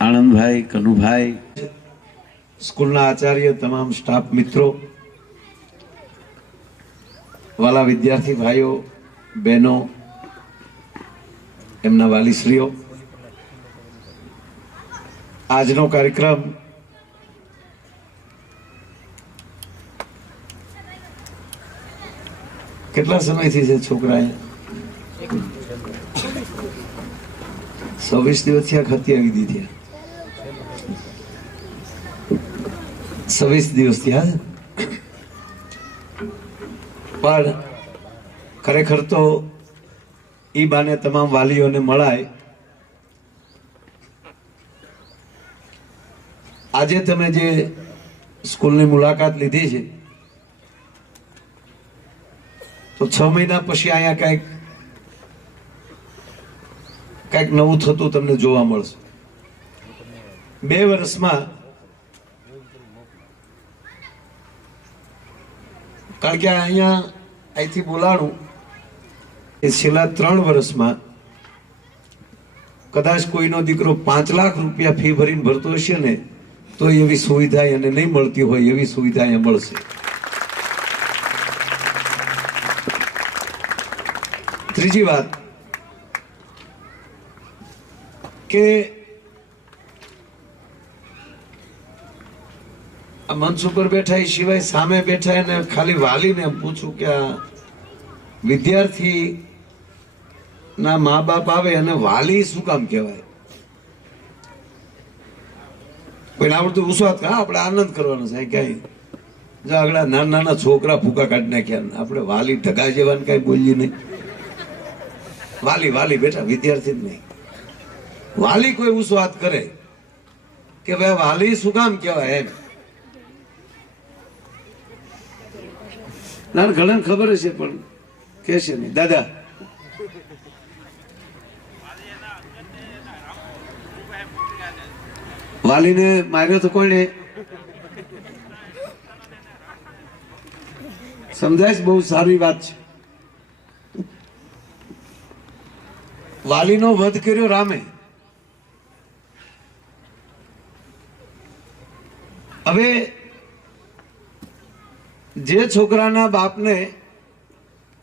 આનંદભાઈ, કનુભાઈ, સ્કૂલના આચાર્ય, તમામ સ્ટાફ મિત્રો, વાલા વિદ્યાર્થી ભાઈઓ બહેનો, એમના વાલીશ્રીઓ, આજનો કાર્યક્રમ કેટલા સમયથી છે છોકરાએ? 26 દિવસ થયા, ખતી આવી દીધી. 26 દિવસ થયા. પણ ખરેખર તો ઈ બાને તમામ વાલીઓને મળાય. આજે તમે જે સ્કૂલની મુલાકાત લીધી છે તો 6 મહિના પછી અહીંયા કઈક નવું થતું તમને જોવા મળશે. 2 વર્ષમાં, કારણ કે અહીંયા અહીંથી બોલાણું એ છેલ્લા 3 વર્ષમાં કદાચ કોઈનો દીકરો 5 લાખ રૂપિયા ફી ભરીને ભરતો હશે ને તો એવી સુવિધા એને નહીં મળતી હોય એવી સુવિધા અહીંયા મળશે. ત્રીજી વાત કે આ મંચ ઉપર બેઠા એ સિવાય સામે બેઠા એને ખાલી વાલીને પૂછું કે આ વિદ્યાર્થી ના મા બાપ આવે અને વાલી શું કામ કહેવાય? કોઈને આવડતું ઉસ્વાદ કે આપણે આનંદ કરવાનો છે ક્યાંય જો આગળ નાના નાના છોકરા ફૂકા કાઢી નાખ્યા, આપણે વાલી ઢગા જેવાને કઈ બોલીએ નહીં. વાલી વાલી બેઠા, વિદ્યાર્થી જ નહીં. વાલી કોઈ ઉસ્વાદ કરે કે ભાઈ વાલી શું કામ કહેવાય એમ. ના ઘણા ખબર હશે પણ કે છે નહીં. દાદા વાલીને માર્યો તો કોને સમજાય? બહુ સારી વાત છે. વાલીનો વધ કર્યો રામે. હવે જે છોકરાના બાપને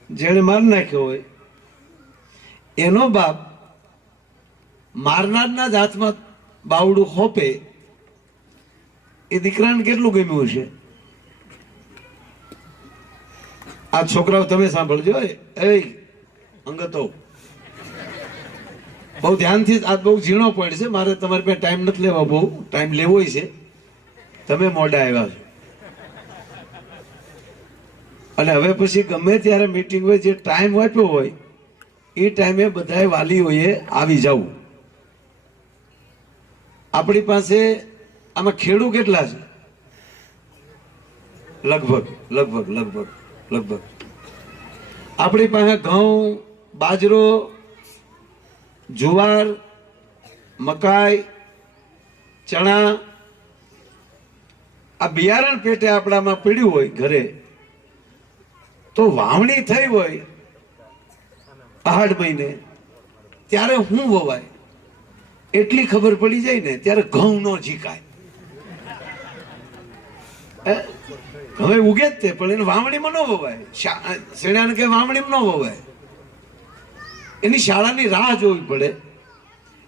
જેણે મારી નાખ્યો હોય એનો બાપ મારનારના જ હાથમાં બાવડું હોપે એ દીકરાને કેટલું ગમ્યું હશે? આ છોકરાઓ તમે સાંભળજો, એ અંગતો બહુ ધ્યાનથી. આ બહુ ઝીણો પોઈન્ટ છે, મારે તમારી પાસે ટાઈમ નથી લેવા, બહુ ટાઈમ લેવો છે. તમે મોડા આવ્યા છો અને હવે પછી ગમે ત્યારે મીટિંગ હોય, જે ટાઈમ આપ્યો હોય એ ટાઈમે બધાએ વાલીઓએ આવી જવું. આપણી પાસે આમાં ખેડૂ કેટલા છે? લગભગ લગભગ લગભગ લગભગ આપણી પાસે ઘઉં, બાજરો, જુવાર, મકાઈ, ચણા, આ બિયારણ પેટે આપણામાં પડ્યું હોય ઘરે, તો વાવણી થઈ હોય આહાડ મહિને ત્યારે હું વવાય એટલી ખબર પડી જાય ને ત્યારે ઘઉં નો ઝીકાય. હવે ઉગે જ તે, પણ એને વાવણીમાં ન વવાય. શેણાને કે વાવણીમાં ન વવાય, એની શાળાની રાહ જોવી પડે.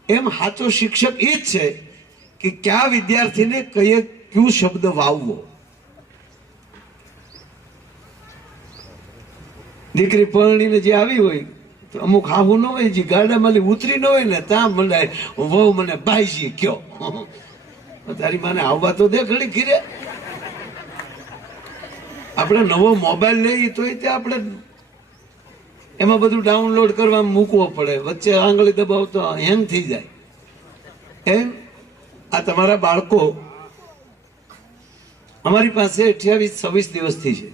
એમ સાચો શિક્ષક એ જ છે કે કયા વિદ્યાર્થીને કયું શબ્દ વાવવો. દીકરી પરણીને જે આવી હોય તો અમુક હાહુ ન હોય, જે ગાડામાં ઉતરી ન હોય ને ત્યાં મને વહુ મને ભાઈજી કયો. તારી માને આવવા તો દે ઘડી ઘીરે. આપણે નવો મોબાઈલ લઈએ તો આપણે એમાં બધું ડાઉનલોડ કરવા મૂકવો પડે, વચ્ચે આંગળી દબાવ તો હેંગ થઈ જાય. એમ આ તમારા બાળકો અમારી પાસે 28-26 દિવસથી છે.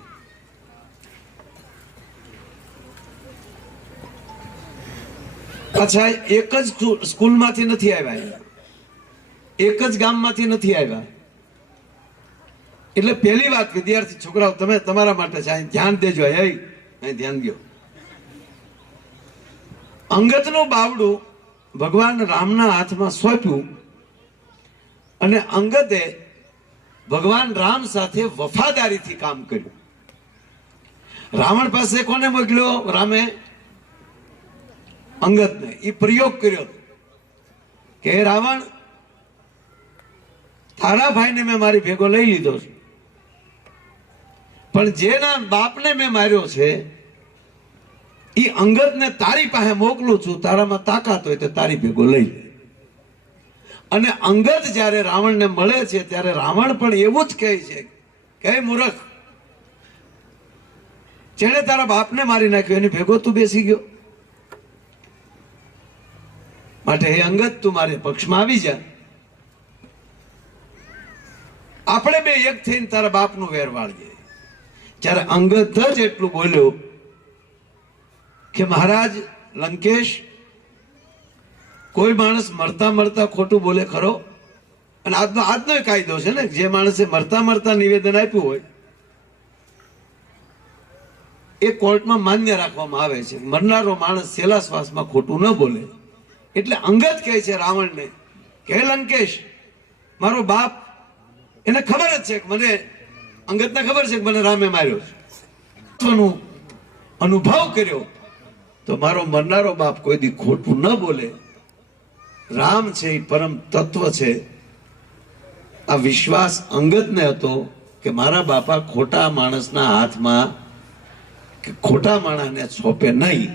અચ્છા, એક જ સ્કૂલમાંથી નથી આવ્યા, એક જ ગામમાંથી નથી આવ્યા. એટલે પહેલી વાત વિદ્યાર્થી છોકરાઓ તમે તમારા માટે છે, ધ્યાન દેજો. અહીં ધ્યાન દો. અંગતનું બાવડું ભગવાન રામના હાથમાં સોંપ્યું અને અંગદે ભગવાન રામ સાથે વફાદારીથી કામ કર્યું. રાવણ પાસે કોને મોકલ્યો? રામે અંગદને. એ પ્રયોગ કર્યો કે રાવણ, તારા ભાઈને મેં મારી ભેગો લઈ લીધો છે, પણ જેના બાપને મેં માર્યો છે એ અંગદને તારી પાસે મોકલું છું, તારામાં તાકાત હોય તો તારી ભેગો લઈ લે. અને અંગદ જ્યારે રાવણને મળે છે ત્યારે રાવણ પણ એવું જ કહે છે કે મૂર્ખ, જેણે તારા બાપને મારી નાખ્યો એની ભેગો તું બેસી ગયો, માટે હે અંગદ તું મારે પક્ષમાં આવી જા, આપણે બે એક થઈને તારા બાપનું વેર વાળીએ. જ્યારે અંગદ જ એટલું બોલ્યો કે મહારાજ લંકેશ, કોઈ માણસ મરતા મરતા ખોટું બોલે ખરો? અને આજનો કાયદો છે ને, જે માણસે મરતા મરતા નિવેદન આપ્યું હોય એ કોર્ટમાં માન્ય રાખવામાં આવે છે. મરનારો માણસ છેલ્લા શ્વાસમાં ખોટું ન બોલે. એટલે અંગદ કહે છે રાવણને કે લંકેશ, મારો બાપ, એને ખબર જ છે કે મને, અંગદને ખબર છે કે મને રામે માર્યો છે, અનુભવ કર્યો, તો મારો મરનારો બાપ કોઈ દી ખોટું ન બોલે. રામ છે એ પરમ તત્વ છે. આ વિશ્વાસ અંગદને હતો કે મારા બાપા ખોટા માણસના હાથમાં કે ખોટા માણસને સોંપે નહીં.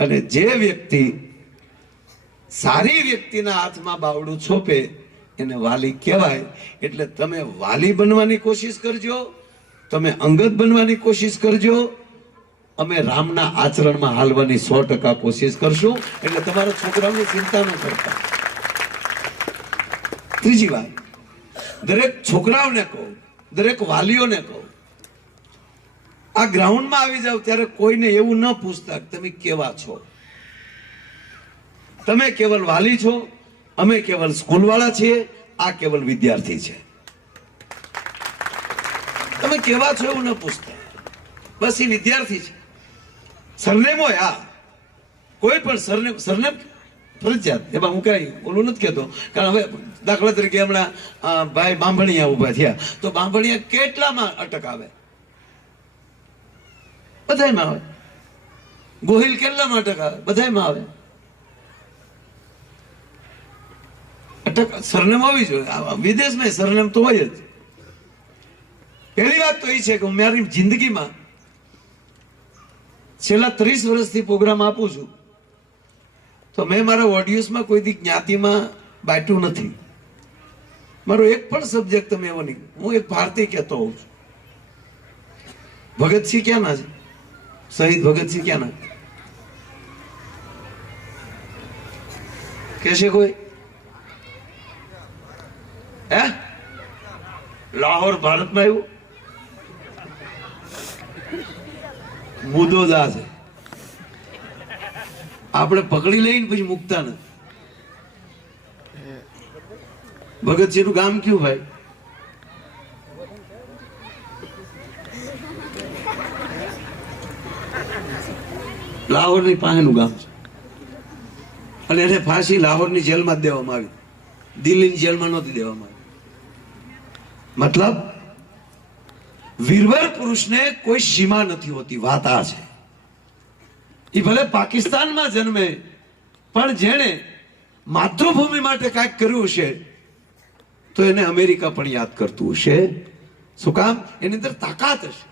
અને જે વ્યક્તિ સારી વ્યક્તિના હાથમાં બાવડું છોપે એને વાલી કહેવાય. એટલે તમે વાલી બનવાની કોશિશ કરજો, તમે અંગદ બનવાની કોશિશ કરજો, અમે રામના આચરણમાં હાલવાની 100% કોશિશ કરશું. એટલે તમારા છોકરાઓની ચિંતા ન કરતા. ત્રીજી વાત, દરેક છોકરાઓને કહું, દરેક વાલીઓને કહું, આ ગ્રાઉન્ડમાં આવી જાવ ત્યારે કોઈને એવું ન પૂછતા તમે કેવા છો. તમે કેવલ વાલી છો, અમે કેવલ સ્કૂલ વાળા છીએ, આ કેવલ વિદ્યાર્થી છે. તમે કેવા છો એવું ન પૂછતા, બસ એ વિદ્યાર્થી છે. સરનેમ હોય, હા, કોઈ પણ સરનેમ ફરજિયાત, એમાં હું કઈ ઓલું નથી કહેતો. કારણ હવે દાખલા તરીકે હમણાં ભાઈ બાંભણિયા ઉભા થયા, તો બાંભણિયા કેટલામાં અટક આવે? બધાયમાં આવે. ગોહિલ કેટલામાં અટક આવે? બધાયમાં આવે. અટક સરનેમ હોવી જોઈએ. વિદેશમાં સરનેમ તો હોય જ. પહેલી વાત તો એ છે કે હું મારી જિંદગીમાં છેલ્લા 30 વર્ષથી પ્રોગ્રામ આપું છું, તો મેં મારા ઓડિયન્સમાં કોઈ દી જ્ઞાતિમાં બાંટ્યું નથી. મારો એક પણ સબ્જેક્ટ તમે એવો નહીં. હું એક ભારતીય કહેતો હોઉં છું. ભગતસિંહ ક્યાંના છે? શહીદ ભગતસિંહ ક્યાંના કહેશે કોઈ? હે, લાહોર ભારતમાં આવ્યું? મુદોદા છે. આપણે પકડી લઈને પછી મૂકતા નથી. ભગતસિંહ નું ગામ કયું ભાઈ? લાહોર ની પાસેનું ગામ છે. અને એને ફાંસી લાહોર ની જેલમાં જ દેવામાં આવી, દિલ્હીની જેલમાં નહોતી દેવામાં આવી. મતલબ વીરવર પુરુષને કોઈ સીમા નથી હોતી. વાત આ છે. એ ભલે પાકિસ્તાનમાં જન્મે, પણ જેણે માતૃભૂમિ માટે કાંઈક કર્યું હશે તો એને અમેરિકા પણ યાદ કરતું હશે. શું કામ? એની અંદર તાકાત હશે.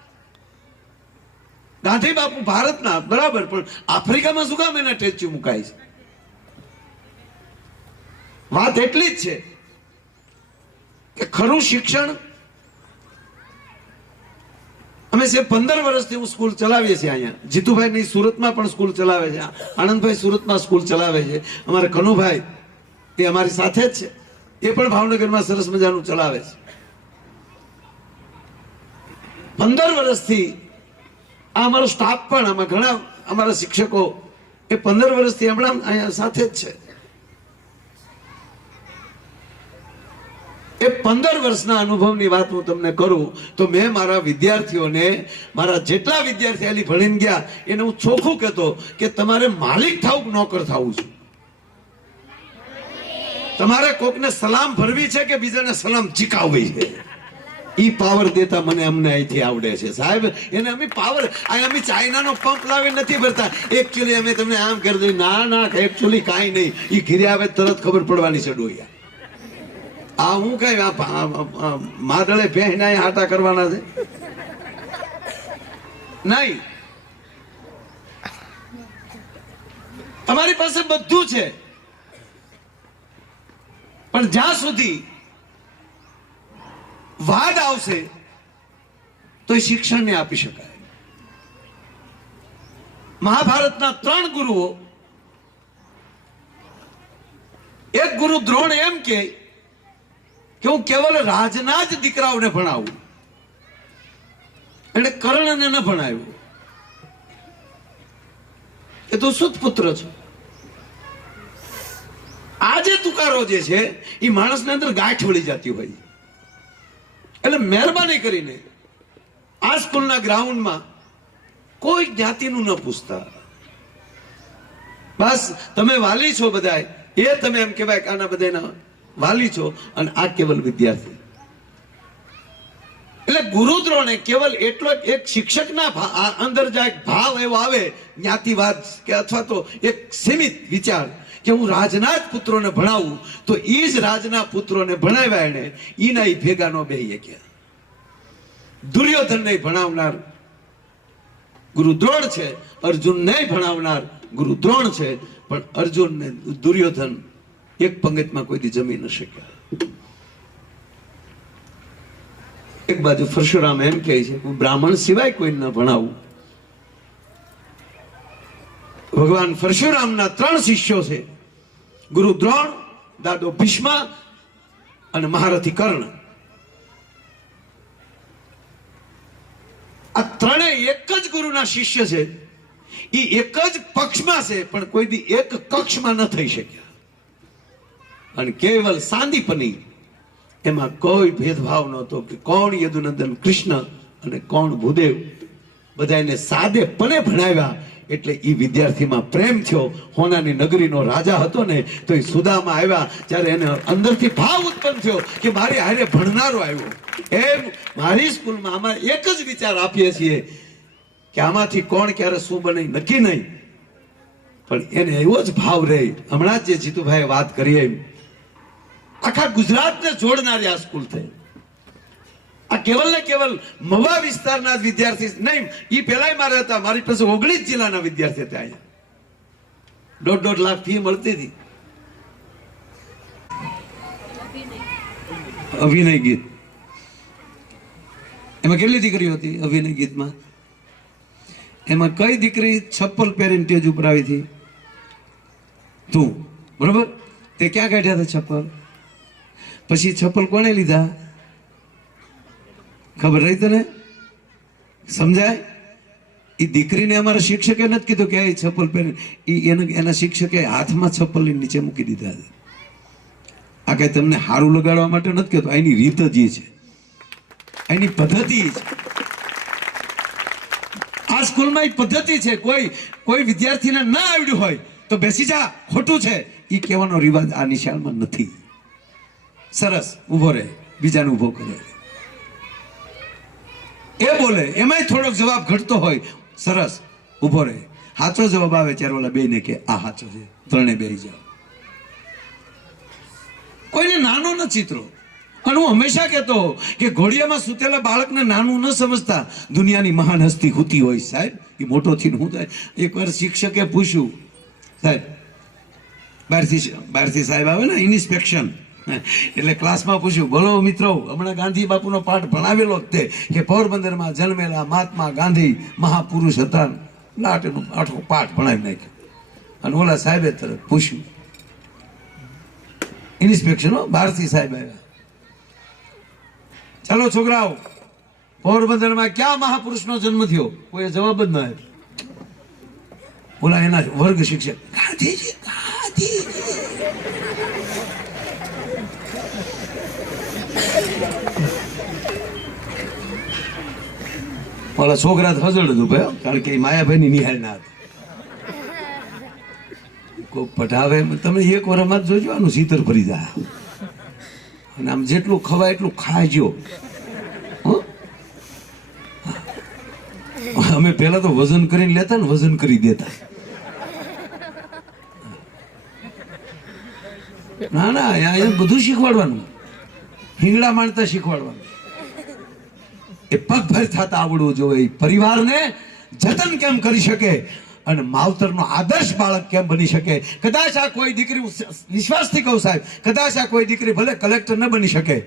ગાંધી બાપુ ભારતના બરાબર, પણ આફ્રિકામાં શું કામ એના સ્ટેચ્યુ મુકાય છે? વાત એટલી જ છે કે ખરું શિક્ષણ, અમે 15 વર્ષથી હું સ્કૂલ ચલાવીએ છીએ અહીંયા. જીતુભાઈ ની સુરતમાં પણ સ્કૂલ ચલાવે છે, આનંદભાઈ સુરતમાં સ્કૂલ ચલાવે છે, અમારા કનુભાઈ એ અમારી સાથે જ છે, એ પણ ભાવનગરમાં સરસ મજાનું ચલાવે છે. 15 વર્ષથી આ અમારો સ્ટાફ પણ, આમાં ઘણા અમારા શિક્ષકો એ 15 વર્ષથી હમણાં અહીંયા સાથે જ છે. એ 15 વર્ષના અનુભવની વાત હું તમને કરું તો મેં મારા વિદ્યાર્થીઓને, મારા જેટલા વિદ્યાર્થી આલી ભણીને ગયા એને હું ચોખ્ખું કહેતો કે તમારે માલિક થવું કે નોકર થવું છે. તમારે કોકને સલામ ભરવી છે કે બીજાને સલામ ચીકાવવી છે? ઈ પાવર દેતા મને અમને અહીંથી આવડે છે સાહેબ. એને અમે પાવર અમે ચાઇનાનો પંપ લાવી નથી ભરતા. એકચ્યુઅલી અમે તમને આમ કરી દઈએ, ના ના એકચ્યુઅલી કાંઈ નહીં. ઈ ઘીરે આવે તરત ખબર પડવાની છે ડોયા. આ હું કઈ માદળે પહેના હાટા કરવાના છે નહીં. તમારી પાસે બધું છે, પણ જ્યાં સુધી વાદ આવશે તો એ શિક્ષણ ને આપી શકાય. મહાભારતના 3 ગુરુઓ, એક ગુરુ દ્રોણ એમ કે હું કેવલ રાજના જ દીકરાઓને ભણાવું. એટલે કર્ણને ન ભણાવ્યું. એ તો સુત પુત્ર છે. આજે તુકારો જે છે એ માણસને અંદર ગાંઠ વળી જતી હોય. એટલે મહેરબાની કરીને આ સ્કૂલના ગ્રાઉન્ડમાં કોઈ જ્ઞાતિનું ન પૂછતા. બસ તમે વાલી છો બધા, એ તમે એમ કહેવાય કે આના બધાના વાલી છો અને આ કેવલ વિદ્યાર્થી. એટલે ગુરુ દ્રોણે કેવલ એટલો એક શિક્ષકના અંદર જાય ભાવ એવો આવે જ્ઞાતિવાદ કે અથવા તો એક સીમિત વિચાર કે હું રાજના જ પુત્રોને ભણાવું, તો એ જ રાજના પુત્રોને ભણાવ્યા એને ઈના ઈ ભેગા નો બેહીએ કે. દુર્યોધનને ભણાવનાર ગુરુ દ્રોણ છે, અર્જુનને ભણાવનાર ગુરુ દ્રોણ છે, પણ અર્જુન ને દુર્યોધન એક પંગતમાં કોઈ દી જમી ન શક્યા. એક બાજુ પરશુરામ એમ કહે છે હું બ્રાહ્મણ સિવાય કોઈ ન ભણાવું. ભગવાન પરશુરામના 3 શિષ્યો છે, ગુરુ દ્રોણ, દાદો ભીષ્મ અને મહારથી કર્ણ. આ ત્રણેય એક જ ગુરુના શિષ્ય છે. એ એક જ પક્ષમાં છે, પણ કોઈ દી એક કક્ષમાં ન થઈ શક્યા. અને કેવલ સાંદીપની, એમાં કોઈ ભેદભાવ નહોતો કે કોણ યદુનંદન કૃષ્ણ અને કોણ ભૂદેવ. બધાને સાદે પણે ભણાવ્યા. એટલે એ વિદ્યાર્થીમાં પ્રેમ થયો. હોનાની નગરીનો રાજા હતો ને, તો એ સુદામાં આવ્યા ત્યારે એને અંદરથી ભાવ ઉત્પન્ન થયો કે મારી હારે ભણનારો આવ્યો. એમ મારી સ્કૂલમાં આમાં એક જ વિચાર આપીએ છીએ કે આમાંથી કોણ ક્યારે શું બને નક્કી નહીં, પણ એને એવો જ ભાવ રહે. હમણાં જ જે જીતુભાઈએ વાત કરી એમ આખા ગુજરાતને જોડનારી આ સ્કૂલ થઈ. આ કેવલ ને કેવલ મવા વિસ્તારના જ વિદ્યાર્થી નહીં, એ પેલા મારે હતા. મારી પાસે 19 જિલ્લાના વિદ્યાર્થી હતા. અહીંયા 1.5 લાખ ફી મળતી હતી. અભિનય ગીત, એમાં કેટલી દીકરીઓ હતી અભિનય ગીતમાં? એમાં કઈ દીકરી ચપ્પલ પહેરીને સ્ટેજ ઉપર આવી હતી? તું. બરોબર. તે ક્યાં કાઢ્યા હતા ચપ્પલ? પછી ચપ્પલ કોને લીધા ખબર રહી તને? સમજાય? એ દીકરીને અમારા શિક્ષકે નથી કીધું કે ચપ્પલ પહેરી. એના શિક્ષકે હાથમાં ચપ્પલ નીચે મૂકી દીધા. આ કઈ તમને હારું લગાડવા માટે નથી કહેતો. એની રીત જ એ છે, એની પદ્ધતિ છે. આ સ્કૂલમાં એ પદ્ધતિ છે. કોઈ વિદ્યાર્થીને ના આવડ્યું હોય તો બેસી જા, ખોટું છે, એ કહેવાનો રિવાજ આ નિશાળમાં નથી. સરસ ઉભો રહે, બીજાને ઉભો કરે, એ બોલે એમાંય થોડોક જવાબ ઘટતો હોય, સરસ ઉભો રહે. સાચો જવાબ આવે ત્યારે ઓલા બેને કે આ સાચો છે, ત્રણે બેસી જાઓ. કોઈને નાનો ન ચિત્રો. અને હું હંમેશા કહેતો કે ઘોડિયામાં સૂતેલા બાળકને નાનું ન સમજતા. દુનિયાની મહાન હસ્તી હોતી હોય સાહેબ. એ મોટો થઈને શું થાય? એકવાર શિક્ષકે પૂછ્યું, સાહેબ બહારથી સાહેબ આવે ને ઇન્સ્પેક્શન, એટલે ક્લાસમાં પૂછ્યું, બોલો મિત્રો, હમણાં ગાંધી બાપુનો પાઠ ભણાવેલો જ તે કે પોરબંદરમાં જન્મેલા મહાત્મા ગાંધી મહાપુરુષ હતા. લાટનો આખો પાઠ ભણાવી નાખ્યો. અને ઓલા સાહેબે તરફ પૂછ્યું, ઇન્સ્પેક્શન બહારથી સાહેબ આવ્યા, ચાલો છોકરાઓ, પોરબંદરમાં ક્યાં મહાપુરુષનો જન્મ થયો? કોઈ જવાબ જ ના આવ્યો. ઓલા એના વર્ગ શિક્ષક, ગાંધીજી ગાંધીજી. ઓલા છોકરા હજળ હતું ભાઈ, કારણ કે માયાભાઈ ની નિહાળ ના હતા. કોઈ પઢાવે તમે એક વરમાં જ જોજો આનું શીતર ભરી જાય અને આમ જેટલું ખવાય એટલું ખાજો. અમે પેલા તો વજન કરીને લેતા ને વજન કરી દેતા. ના ના અહીંયા બધું શીખવાડવાનું, હિંગડા માણતા શીખવાડવાનું, એ પગભર થતા આવડવું જોઈએ, પરિવારને જતન કેમ કરી શકે અને માવતરનો આદર્શ બાળક કેમ બની શકે. કદાચ આ કોઈ દીકરી, વિશ્વાસથી કહું સાહેબ, કદાચ આ કોઈ દીકરી ભલે કલેક્ટર ન બની શકે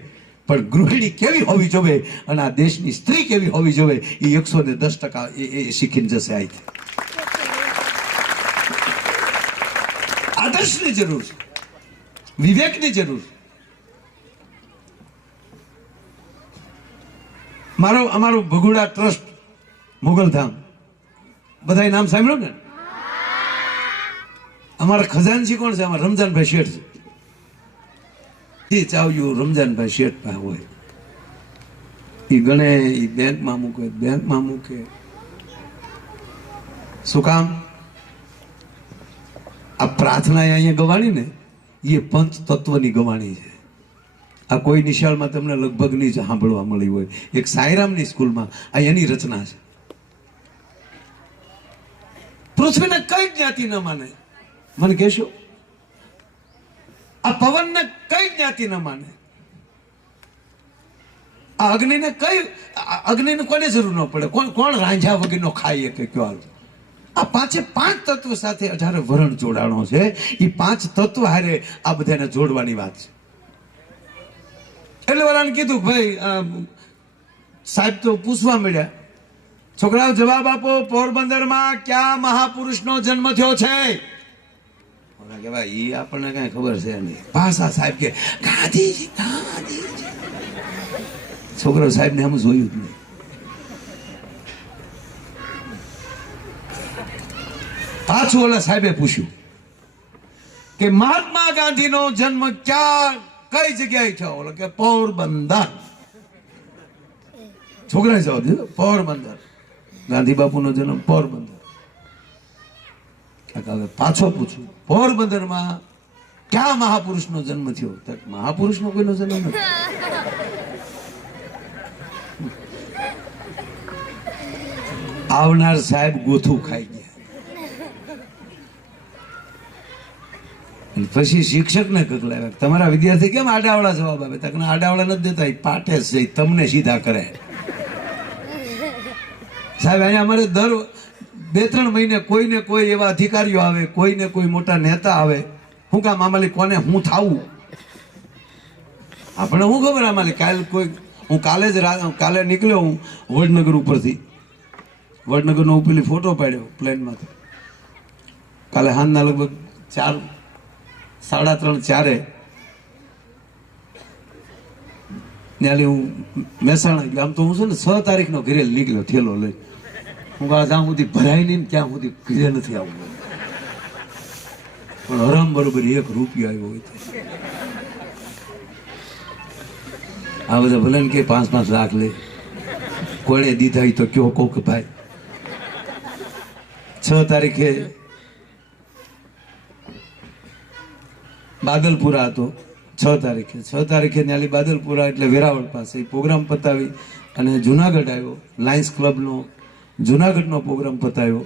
પણ ગૃહિણી કેવી હોવી જોઈએ અને આ દેશની સ્ત્રી કેવી હોવી જોઈએ એ 110% એ શીખીને જશે. અહીંથી આદર્શની જરૂર છે, વિવેકની જરૂર. અમારું ભગુડા ટ્રસ્ટ મોગલધામ બધાય નામ સાંભળ્યું ને? અમારા ખજાનચી કોણ છે? અમારા રમજાનભાઈ શેઠ છે. એ ચાવ્યું રમજાનભાઈ શેઠ પાસે હોય, એ ગણે, એ બેંકમાં મૂકે. શું કામ? આ પ્રાર્થના અહીંયા ગવાણી ને એ પંચ તત્વની ગવાણી છે. આ કોઈ નિશાળમાં તમને લગભગ નહીં સાંભળવા મળી હોય. એક સાંઈરામની સ્કૂલમાં આ એની રચના છે. પૃથ્વીને કઈ જ્ઞાતિ ન માને, મને કહેશો? આ પવનને કઈ જ્ઞાતિ ન માને, આ અગ્નિને કોને જરૂર ન પડે? કોણ રાંઝા વગરનો ખાઈએ કે કયો? આ પાંચે પાંચ તત્વ સાથે 18 વરણ જોડાણો છે. એ પાંચ તત્વ હારે આ બધાને જોડવાની વાત છે. એટલે વાળાને કીધું ભાઈ સાહેબ તો પૂછવા મળ્યા, છોકરાઓ જવાબ આપો, પોરબંદરમાં કયા મહાપુરુષનો જન્મ થયો છે? કે ભાઈ એ આપણને કઈ ખબર છે નહીં. ભાષા સાહેબ કે ગાંધીજી. છોકરાઓ સાહેબ ને આમ જોયું જ નહીં. પાછું ઓલા સાહેબે પૂછ્યું કે મહાત્મા ગાંધીનો જન્મ કઈ જગ્યાએ થયો? ઓલો કે પોરબંદર. છોકરાએ જવાબ દીધો પોરબંદર, ગાંધી બાપુનો જન્મ પોરબંદર. પાછો પૂછ્યું પોરબંદરમાં કયા મહાપુરુષનો જન્મ થયો? મહાપુરુષનો કોઈનો જન્મ નથી. આવનાર સાહેબ ગોથું ખાઈ ગયા. પછી શિક્ષકને કકલાવ્યા, તમારા વિદ્યાર્થી કેમ આડાવડા જવાબ આપે? તકને આડાવડા નથી દેતા, પાટે છે, તમને સીધા કરે. સાહેબ અહીંયા અમારે દર 2-3 મહિને કોઈને કોઈ એવા અધિકારીઓ આવે, કોઈને કોઈ મોટા નેતા આવે. શું કામ? આમાલી કોને હું થાવું? આપણે શું ખબર? આમાલી હું કાલે નીકળ્યો, હું વડનગર ઉપરથી, વડનગરનો પેલી ફોટો પાડ્યો પ્લેનમાંથી. કાલે સાંજના લગભગ 3:30-4 ત્યાં હું મહેસાણા. એટલે આમ તો હું છે ને 6 તારીખનો ઘરે નીકળ્યો થેલો લઈ. હું જ્યાં સુધી ભરાય નહીં ત્યાં સુધી ઘરે નથી આવવું. પણ હરામ બરોબર 1 રૂપિયો આવ્યો હોય. આ બધા ભલે ને કે 5-5 લાખ લે, કોણે દીધા હોય તો કયો કહો કે ભાઈ 6 તારીખે બાદલપુરા હતો. 6 તારીખે ન્યાલી બાદલપુરા એટલે વેરાવળ પાસે પ્રોગ્રામ પતાવી અને જુનાગઢ આવ્યો. Lions ક્લબનો જુનાગઢનો programme પતાવ્યો.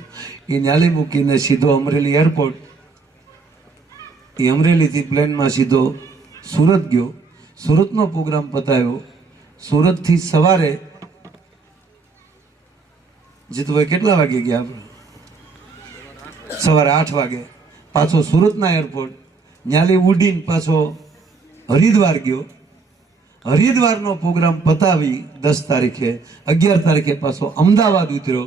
એ ન્યાલી મૂકીને સીધો અમરેલી એરપોર્ટ, એ અમરેલીથી પ્લેનમાં સીધો સુરત ગયો. સુરતનો પ્રોગ્રામ પતાવ્યો. સુરતથી સવારે જીતુભાઈ કેટલા વાગે ગયા આપણે? સવારે 8 વાગે પાછો સુરતના એરપોર્ટ, ન્યાલી ઉડીને પાછો હરિદ્વાર ગયો. હરિદ્વારનો પ્રોગ્રામ પતાવી 10 તારીખે 11 તારીખે પાછો અમદાવાદ ઉતર્યો.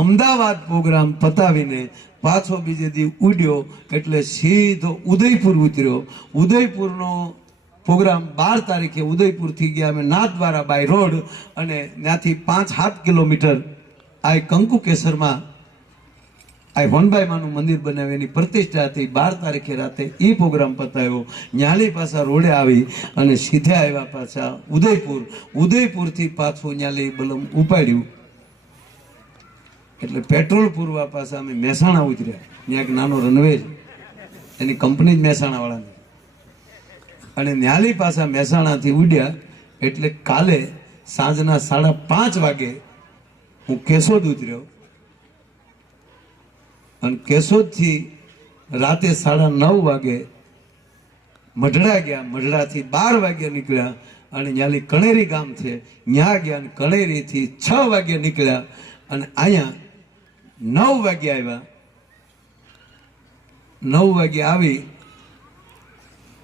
અમદાવાદ પ્રોગ્રામ પતાવીને પાછો બીજે દી ઉડ્યો એટલે સીધો ઉદયપુર ઉતર્યો. ઉદયપુરનો પ્રોગ્રામ 12 તારીખે ઉદયપુરથી ગયા અમે નાથદ્વારા બાય રોડ અને ત્યાંથી 5-7 કિલોમીટર આ કંકુકેસરમાં આ હોનબાઈ માનું મંદિર બનાવ્યું, એની પ્રતિષ્ઠા હતી. 12 તારીખે રાતે એ પ્રોગ્રામ પતાવ્યો. ન્યાલી પાછા રોડે આવી અને સીધા આવ્યા પાછા ઉદયપુર. ઉદયપુરથી પાછું ન્યાલી બલમ ઉપાડ્યું એટલે પેટ્રોલ પૂરવા પાછા અમે મહેસાણા ઉતર્યા. ત્યાં એક નાનો રનવે એની કંપની જ મહેસાણા વાળાની. અને ન્યાલી પાછા મહેસાણાથી ઉડ્યા એટલે કાલે સાંજના 5:30 વાગે હું કેશોદ ઉતર્યો અને કેશોદથી રાતે 9:30 વાગે મઢડા ગયા. મઢડાથી 12 વાગે નીકળ્યા અને ન્યાલી કણેરી ગામ છે ત્યાં ગયા અને કણેરીથી 6 વાગે નીકળ્યા અને અહીંયા 9 વાગે આવ્યા. 9 વાગે આવી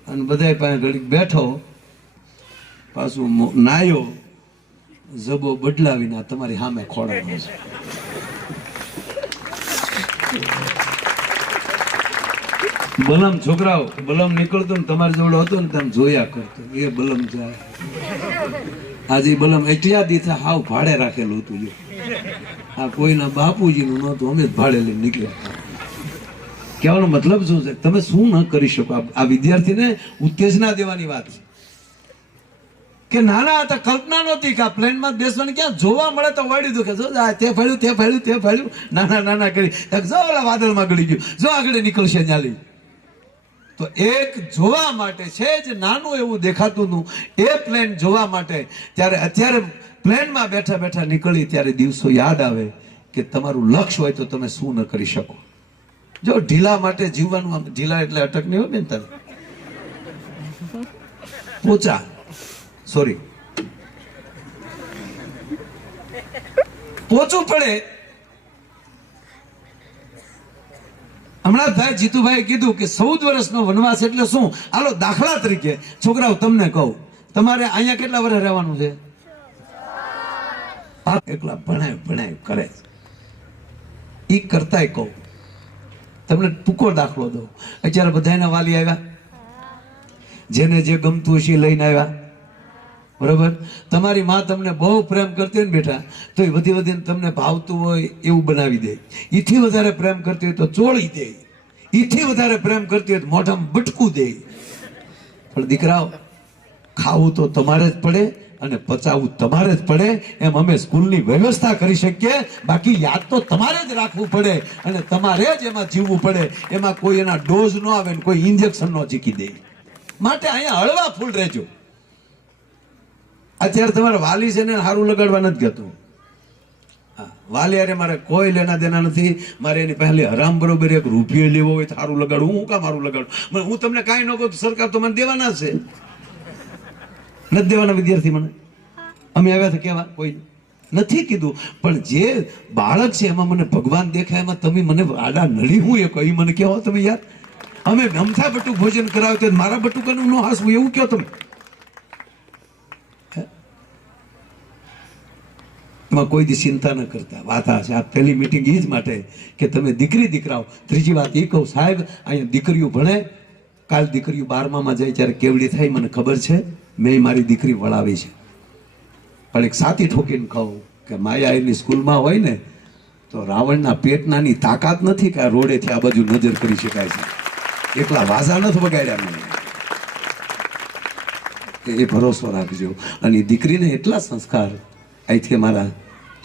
અને બધા પાસે ઘડીક બેઠો, પાછું નાયો, જબો બદલાવીને તમારી સામે ખોડાવો છે. બલમ છોકરાઓ, બલમ નીકળતો ને તમારી જોડે હતો ને તમે જોયા કરતો, એ બલમ જાય. આજે બલમ એટલા દીથા હાવ ભાડે રાખેલું હતું. જો આ કોઈના બાપુજીનું નહોતું, અમે જ ભાડે લઈને નીકળ્યા. કહેવાનો મતલબ શું છે? તમે શું ન કરી શકો? આ વિદ્યાર્થીને ઉત્તેજના દેવાની વાત છે કે નાના હતા, કલ્પના નહોતી કે આ પ્લેનમાં બેસવાની, ક્યાં જોવા મળે તો વાળી દુખે, જો તે ફાડ્યું તે ફાડ્યું તે ફાડ્યું, નાના કરી જો ઓલા વાદળમાં ગળી ગયું, જો આગળ નીકળશે ન્યાલી. તો એક જોવા માટે છે જ નાનું એવું દેખાતું હતું, એ પ્લેન જોવા માટે. ત્યારે અત્યારે પ્લેનમાં બેઠા બેઠા નીકળી ત્યારે દિવસો યાદ આવે કે તમારું લક્ષ્ય હોય તો તમે શું ન કરી શકો. જો ઢીલા માટે જીવવાનું, ઢીલા એટલે અટક નહીં હોય બેન, તને પોચા સોરી પોચું પડે. હમણાં ભાઈ જીતુભાઈ કીધું કે 14 વર્ષનો વનવાસ એટલે શું? હાલો દાખલા તરીકે છોકરાઓ તમને કહું, તમારે અહીંયા કેટલા વર્ષ રહેવાનું છે? એકલા ભણાય કરે. એ કરતાય કહું, તમને ટૂંકો દાખલો દઉં. અત્યારે બધાના વાલી આવ્યા, જેને જે ગમતું હશે લઈને આવ્યા, બરોબર? તમારી માં તમને બહુ પ્રેમ કરતી હોય ને બેટા, તો એ વધી વધીને તમને ભાવતું હોય એવું બનાવી દે. એથી વધારે પ્રેમ કરતી હોય તો ચોળી દે, એથી વધારે પ્રેમ કરતી હોય તો મોઢામાં બટકું દે. પણ દીકરાઓ, ખાવું તો તમારે જ પડે અને પચાવવું તમારે જ પડે. એમ અમે સ્કૂલની વ્યવસ્થા કરી શકીએ, બાકી યાદ તો તમારે જ રાખવું પડે અને તમારે જ એમાં જીવવું પડે. એમાં કોઈ એના ડોઝ ન આવે ને કોઈ ઇન્જેક્શન ન ચીકી દે. માટે અહીંયા હળવા ફૂલ રહેજો. અત્યારે તમારે વાલી છે ને સારું લગાડવા નથી ગતું. વાલી અરે મારે કોઈ લેના દેના નથી. મારે એની પહેલી હરામ બરોબર 1 રૂપિયો લેવો હોય તો સારું લગાડવું. હું કામ સારું લગાડું? હું તમને કાંઈ ન કહું તો સરકાર તો મને દેવાના છે. નથી દેવાના વિદ્યાર્થી મને? અમે આવ્યા હતા કેવા? કોઈ નથી કીધું. પણ જે બાળક છે એમાં મને ભગવાન દેખાય, એમાં તમે મને આડા નડી હું એ કહી મને કહો તમે યાર. અમે અમથા બટુક ભોજન કરાવ્યું તો મારા બટુકાનું ન હાસવું એવું કહો તમે. એમાં કોઈ દી ચિંતા ન કરતા. વાત આ છે, આ પહેલી મીટિંગ એ જ માટે કે તમે દીકરી દીકરાઓ. ત્રીજી વાત એ કહું, સાહેબ અહીંયા દીકરીઓ ભણે, કાલ દીકરીઓ 12માં જાય ત્યારે કેવડી થાય મને ખબર છે. મેં મારી દીકરી વળાવી છે. પણ એક સાથી ઠોકીને કહું કે માયા એની સ્કૂલમાં હોય ને તો રાવણના પેટનાની તાકાત નથી કે આ રોડેથી આ બાજુ નજર કરી શકાય છે. એકલા વાજા નથી વગાડ્યા મને. એ ભરોસો રાખજો. અને દીકરીને એટલા સંસ્કાર અહીંથી અમારા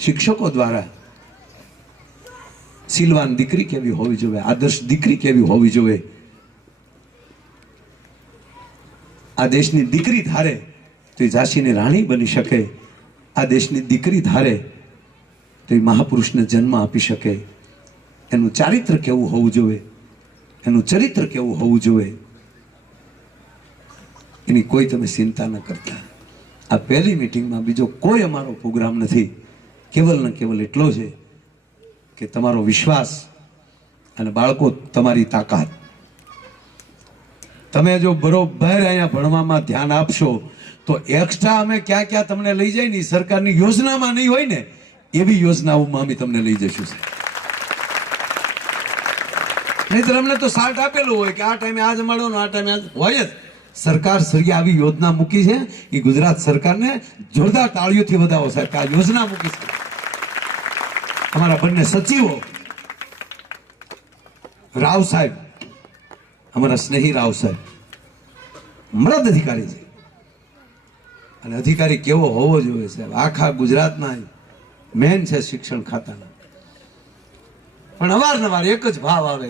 શિક્ષકો દ્વારા, શીલવાન દીકરી કેવી હોવી જોઈએ, આદર્શ દીકરી કેવી હોવી જોઈએ. આ દેશની દીકરી ધારે તો એ ઝાંસીની રાણી બની શકે. આ દેશની દીકરી ધારે તો એ મહાપુરુષને જન્મ આપી શકે. એનું ચારિત્ર કેવું હોવું જોઈએ, એનું ચરિત્ર કેવું હોવું જોઈએ, એની કોઈ તમે ચિંતા ન કરતા. આ પહેલી મીટિંગમાં બીજો કોઈ અમારો પ્રોગ્રામ નથી. કેવલ ને કેવલ એટલો છે કે તમારો વિશ્વાસ અને બાળકો તમારી તાકાત. તમે જો બરોબર અહીંયા ભણવામાં ધ્યાન આપશો તો એક્સ્ટ્રા અમે ક્યાં ક્યાં તમને લઈ જાય ને સરકારની યોજનામાં નહીં હોય ને એવી યોજનાઓમાં અમે તમને લઈ જઈશું. નહીતર અમને તો સાલ્ટ આપેલું હોય કે આ ટાઈમે આ જમાડો આ ટાઈમે આ હોય જ. સરકાર શ્રી આવી યોજના મૂકી છે, એ ગુજરાત સરકારને જોરદાર તાળીઓથી વધાવો સાહેબ. આ યોજના મૂકી છે. અમારા બંને સચિવો રાવ સાહેબ, અમારા સ્નેહી રાવ સાહેબ મરદ અધિકારી છે. અને અધિકારી કેવો હોવો જોઈએ સાહેબ? આખા ગુજરાતના મેન છે શિક્ષણ ખાતાના. પણ અવારનવાર એક જ ભાવ આવે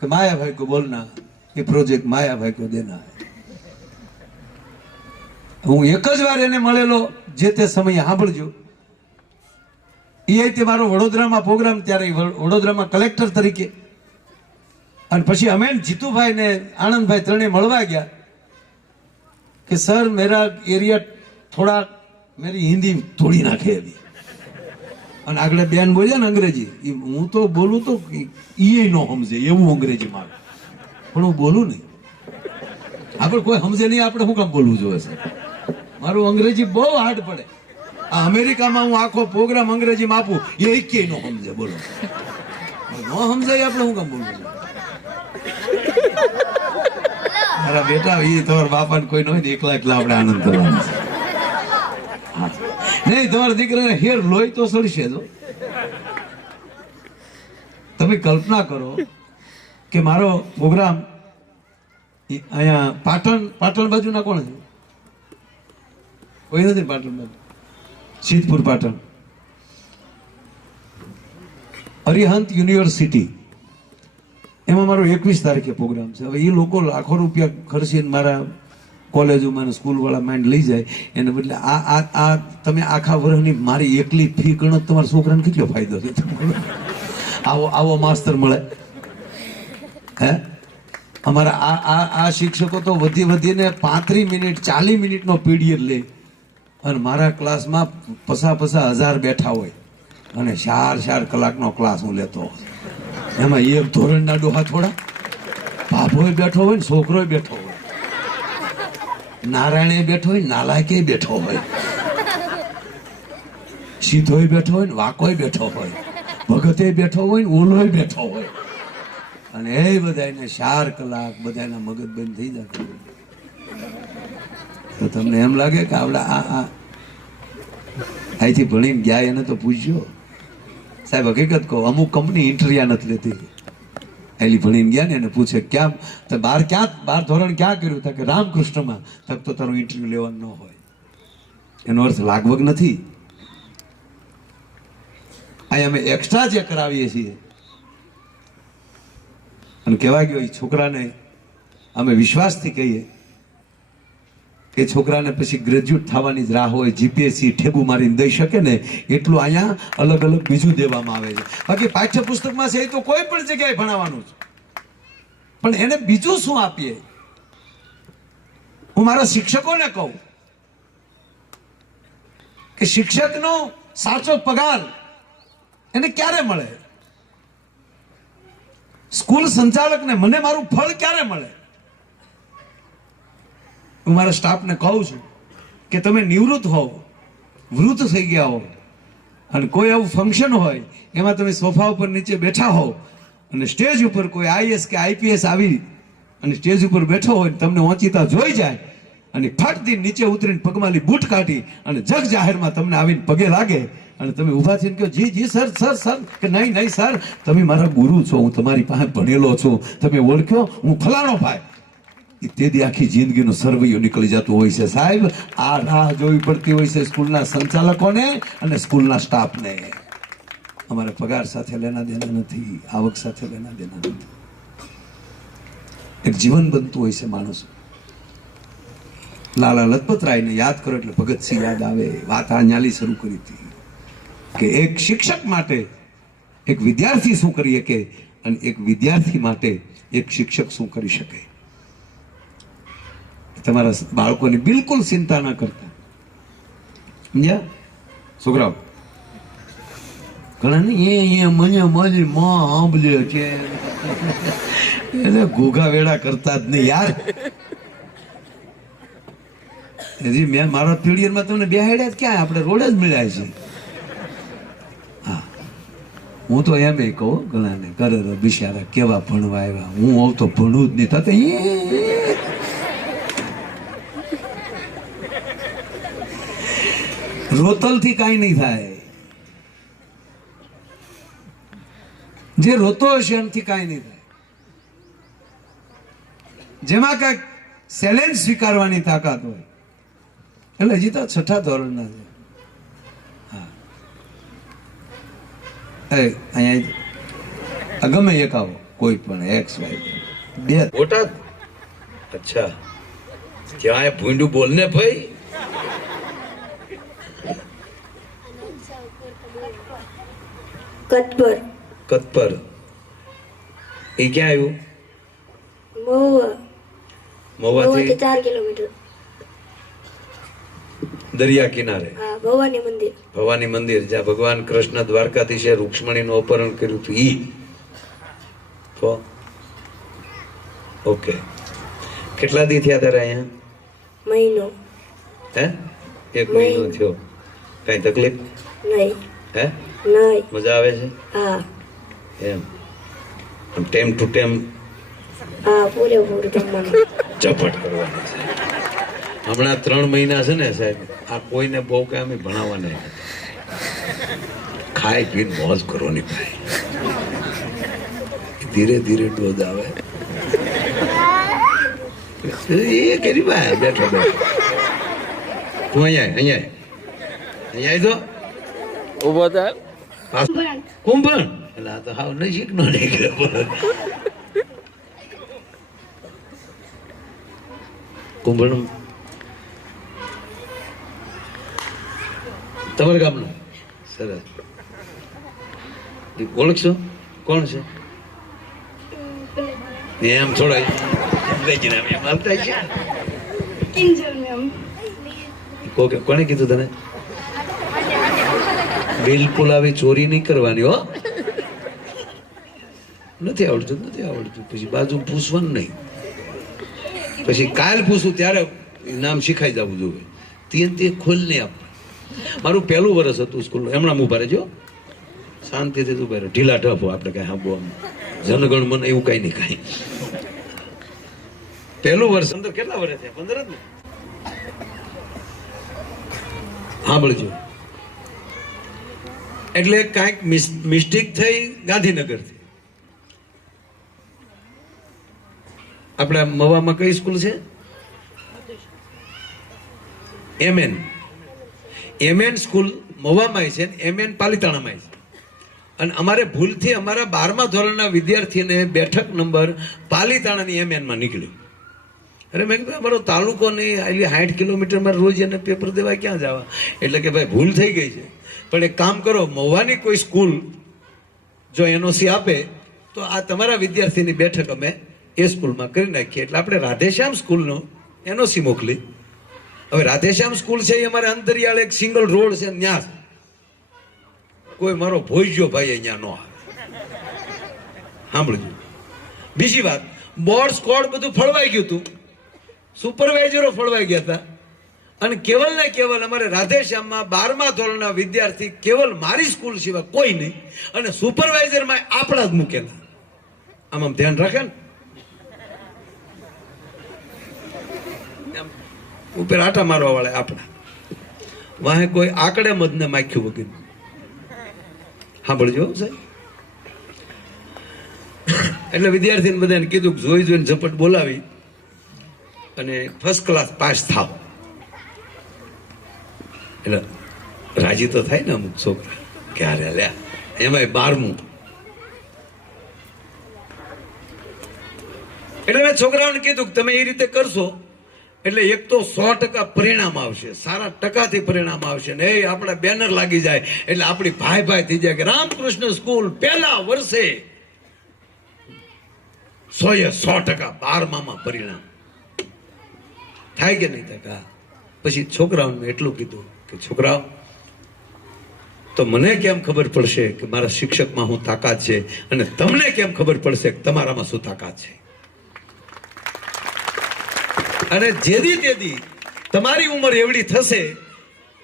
કે માયાભાઈ કો બોલના, ये प्रोजेक्ट माया भाई को देना है। હું એક જ વાર એને મળેલો જે તે સમયે સાંભળજો એ તે મારો વડોદરામાં પ્રોગ્રામ ત્યારે વડોદરામાં કલેક્ટર તરીકે અને પછી અમે જીતુભાઈ ને આનંદભાઈ ત્રણેય મળવા ગયા कि सर मेरा एरिया थोड़ा मेरी हिंदी थोड़ी नाखे अभी અને આગળ બેન બોલ્યા ને અંગ્રેજી હું તો બોલું તો એ નો સમજે એવું અંગ્રેજી મારે પણ હું બોલું નહીં આપણે કોઈ સમજે નહીં આપણે શું કામ બોલવું જોઈએ છે મારું અંગ્રેજી બહુ હાર્ડ પડે આ અમેરિકામાં હું આખો પ્રોગ્રામ અંગ્રેજીમાં આપું એ કે નો સમજે બોલો નો સમજાય આપણે શું કામ બોલવું મારા બેટા એ તમારા બાપા ને કોઈ ન હોય ને એકલા એકલા આપણે આનંદ કરવાનો નહીં તમારા દીકરાને હેર લોહી તો સડશે જો તમે કલ્પના કરો કે મારો પ્રોગ્રામ અહીંયા પાટણ બાજુના કોણ છે કોઈ નથી પાટણ બાજુ સિદ્ધપુર પાટણ અરિહંત યુનિવર્સિટી એમાં મારો 21 તારીખે પ્રોગ્રામ છે હવે એ લોકો લાખો રૂપિયા ખર્ચીને મારા કોલેજોમાં સ્કૂલ વાળા માઇન્ડ લઈ જાય એને બદલે આ તમે આખા વર્ષની મારી એકલી ફી ગણો તમારા છોકરાને કેટલો ફાયદો છે આવો માસ્તર મળે હે અમારા આ શિક્ષકો તો વધીને 35 મિનિટ 40 મિનિટનો પીડીએફ લે અને મારા ક્લાસમાં પસા 1000 બેઠા હોય અને 4 કલાકનો ક્લાસ હું લેતો એમાં એક ધોરણના ડોહા થોડા બાપોય બેઠો હોય ને છોકરોય બેઠો હોય નારાયણે બેઠો હોય નાલાયકે બેઠો હોય સીધોય બેઠો હોય ને વાકોય બેઠો હોય ભગતે બેઠો હોય ને ઓલોય બેઠો હોય અને એ બધાને 4 કલાક બધાના મગજ બંધ થઈ જાય તો તમને એમ લાગે કે આપણે અહીંથી ભણીને ગયા એને તો પૂછ્યો સાહેબ હકીકત કહો અમુક કંપની ઇન્ટરવ્યુ નથી લેતી એલી ભણીને ગયા ને એને પૂછે ક્યાં બાર ધોરણ ક્યાં કર્યું તા કે રામકૃષ્ણમાં તક તો તારું ઇન્ટરવ્યુ લેવાનું ન હોય એનો અર્થ લાગવગ નથી અહીં અમે એક્સ્ટ્રા જે કરાવીએ છીએ અને કહેવા ગયો એ છોકરાને અમે વિશ્વાસથી કહીએ કે છોકરાને પછી ગ્રેજ્યુએટ થવાની જ રાહ હોય જીપીએસસી ઠેબુ મારીને દઈ શકે ને એટલું અહીંયા અલગ અલગ બીજું દેવામાં આવે છે બાકી પાઠ્યપુસ્તકમાં છે એ તો કોઈ પણ જગ્યાએ ભણાવવાનું છે પણ એને બીજું શું આપીએ હું મારા શિક્ષકોને કહું કે શિક્ષકનો સાચો પગાર એને ક્યારે મળે સ્કૂલ સંચાલકને મને મારું ફળ ક્યારે મળે હું મારા સ્ટાફને કહું છું કે તમે નિવૃત્ત હોવ વૃદ્ધ થઈ ગયા હો અને કોઈ એવું ફંક્શન હોય એમાં તમે સોફા ઉપર નીચે બેઠા હોવ અને સ્ટેજ ઉપર કોઈ આઈએસ કે આઈપીએસ આવી અને સ્ટેજ ઉપર બેઠો હોય તમને ઓચિતા જોઈ જાય અને ફાટથી નીચે ઉતરીને પગમાલી બૂટ કાઢી અને જગ જાહેરમાં તમને આવીને પગે લાગે અને તમે ઊભા થઈને કહો જી સર કે નહીં સર તમે મારા ગુરુ છો હું તમારી પાસે ભણેલો છું તમે ઓળખ્યો હું ફલાણો ભાઈ તેથી આખી જિંદગીનો સરવૈયો નીકળી જતો હોય છે સાહેબ આ રાહ જોવી પડતી હોય છે સ્કૂલના સંચાલકોને અને સ્કૂલના સ્ટાફને અમારે પગાર સાથે લેના દેના નથી આવક સાથે લેના દેના નથી એક જીવન બનતું હોય છે માણસ લાલા લજપતરાયને યાદ કરો એટલે ભગતસિંહ યાદ આવે વાત આન્યાલી શરૂ કરી હતી કે એક શિક્ષક માટે એક વિદ્યાર્થી શું કરી શકે અને એક વિદ્યાર્થી માટે એક શિક્ષક શું કરી શકે તમારા બાળકોની બિલકુલ ચિંતા ના કરતા સમજ્યા છોકરાઓ ઘણા ને મને મારી માં આંબલે છે એટલે ઘોઘા વેડા કરતા જ નહીં યાર હજી મેં મારા પીડિયરમાં તમને બેહાડ્યા જ ક્યાં આપણે રોડ જ મળ્યા છે હા હું તો એમ કહું ઘણાને કરે બિચારા કેવા ભણવા આવ્યા હું આવ તો ભણવું જ નહીં થતા રોતલથી કાંઈ નહીં થાય જે રોતો હશે એમથી કાંઈ નહીં થાય જેમાં કાંઈક ચેલેન્જ સ્વીકારવાની તાકાત હોય એટલે હજી તો 6ઠા ધોરણના છે હા અહીંયા ગમે એક આવો કોઈ પણ એક્સ વાય બે બોટાદ अच्छा क्या है भूंडू बोलने भाई કતબર कतपर ये क्या है वो મહુવા महुआ મહુવાથી थी 4 કિલોમીટર. दरिया किनारे હા, ભવાની મંદિર. ભવાની મંદિર જ્યાં ભગવાન કૃષ્ણ દ્વારકાધીશે રૂક્ષ્મણીનું અપહરણ કર્યું હતું ઈ તો ઓકે કેટલા દી થયા તારે અહીંયા મહિનો હે એક મહિનો થયો કઈ તકલીફ નહીં. હે નહીં. મજા આવે છે હા એમ ટાઈમ ટુ ટાઈમ હા, પૂરેપૂરું જમવાનું. ચપટ કરવાની છે હમણાં 3 મહિના છે ને સાહેબ આ કોઈને બહુ કે અમે ભણાવવા નહીં ખાઈ પીને મોજ કરવાની ભાઈ ધીરે ધીરે ડોઝ આવે એ કરી ભાઈ બેઠો બેઠો તું અહીંયા આવી તો ઉભો થાય કુંભણ એટલે આ તો હાવ નજીક નો નીકળ્યો કુંભણ તમારા ગામનું સરસ ઓળખશો કોણ છે એમ થોડા અંગ્રેજી નામ એમ આવતા છે કોને કીધું તને બિલકુલ આવી ચોરી નહીં કરવાની હો નથી આવડતું પછી બાજુ પૂછવાનું નહીં પછી કાલ પૂછું ત્યારે નામ શીખાઈ જવું જોઈએ તે ખોલ નહીં આપ મારું પહેલું વર્ષ હતું સ્કૂલનું હમણાં ઉભા રહેજો શાંતિથી ઉભા રહે ઢીલા ઢફો આપણે કઈ હાંભો જનગણ મન એવું કઈ નહીં કઈ પહેલું વર્ષ અંદર કેટલા વર્ષ થયા 15 જ ને સાંભળજો એટલે કાંઈક મિસ્ટેક થઈ ગાંધીનગરથી આપણા મવામાં કઈ સ્કૂલ છે એમએન સ્કૂલ મવામાં છે એમએન પાલિતાણામાં છે અને અમારે ભૂલથી અમારા 12મા ધોરણના વિદ્યાર્થીને બેઠક નંબર પાલિતાણાની એમએનમાં નીકળ્યો અરે મેં કીધું અમારો તાલુકો નહીં એટલે 60 કિલોમીટરમાં રોજ એને પેપર દેવા ક્યાં જવા એટલે કે ભાઈ ભૂલ થઈ ગઈ છે પણ એક કામ કરો મહુવાની કોઈ સ્કૂલ જો એનઓસી આપે તો આ તમારા વિદ્યાર્થીની બેઠક અમે એ સ્કૂલમાં કરી નાખીએ એટલે આપણે રાધેશ્યામ સ્કૂલનો એનઓસી મોકલી હવે રાધેશ્યામ સ્કૂલ છે એ અમારે અંતરિયાળ એક સિંગલ રોડ છે ત્યાં કોઈ મારો ભોજ્યો ભાઈ અહીંયા નો આવે સાંભળજો બીજી વાત બોર્ડ સ્કોડ બધું ફળવાઈ ગયું હતું સુપરવાઇઝરો ફળવાઈ ગયા હતા અને કેવલ ને કેવલ અમારે રાધેશ્યામમાં 12મા ધોરણના વિદ્યાર્થી કેવલ મારી સ્કૂલ સિવાય કોઈ નહીં અને સુપરવાઇઝરમાં આપણા જ મૂકેલા આમ ધ્યાન રાખે ને ઉપર આટા મારવા વાળા આપણા વાહે કોઈ આકડે મધને માખ્યું વગર સાંભળજો સાહેબ એટલે વિદ્યાર્થીને બધાને કીધું કે જોઈ જોઈને ઝપટ બોલાવી અને ફર્સ્ટ ક્લાસ પાસ થાવ એટલે રાજી તો થાય ને અમુક છોકરા ક્યારે લ્યા એમાંય 12મું એટલે મેં છોકરાઓને કીધું કે તમે એ રીતે કરશો એટલે એક તો 100% પરિણામ આવશે સારા ટકાથી પરિણામ આવશે ને એ આપણા બેનર લાગી જાય એટલે આપણી ભાઈ થઈ જાય કે રામકૃષ્ણ સ્કૂલ પહેલા વર્ષે 100% 12માં પરિણામ થાય કે નહીં થાય પછી છોકરાઓને એટલું કીધું કે છોકરાઓ તો મને કેમ ખબર પડશે કે મારા શિક્ષકમાં શું તાકાત છે અને તમને કેમ ખબર પડશે કે તમારામાં શું તાકાત છે અને જેદી તેદી તમારી ઉંમર એવડી થશે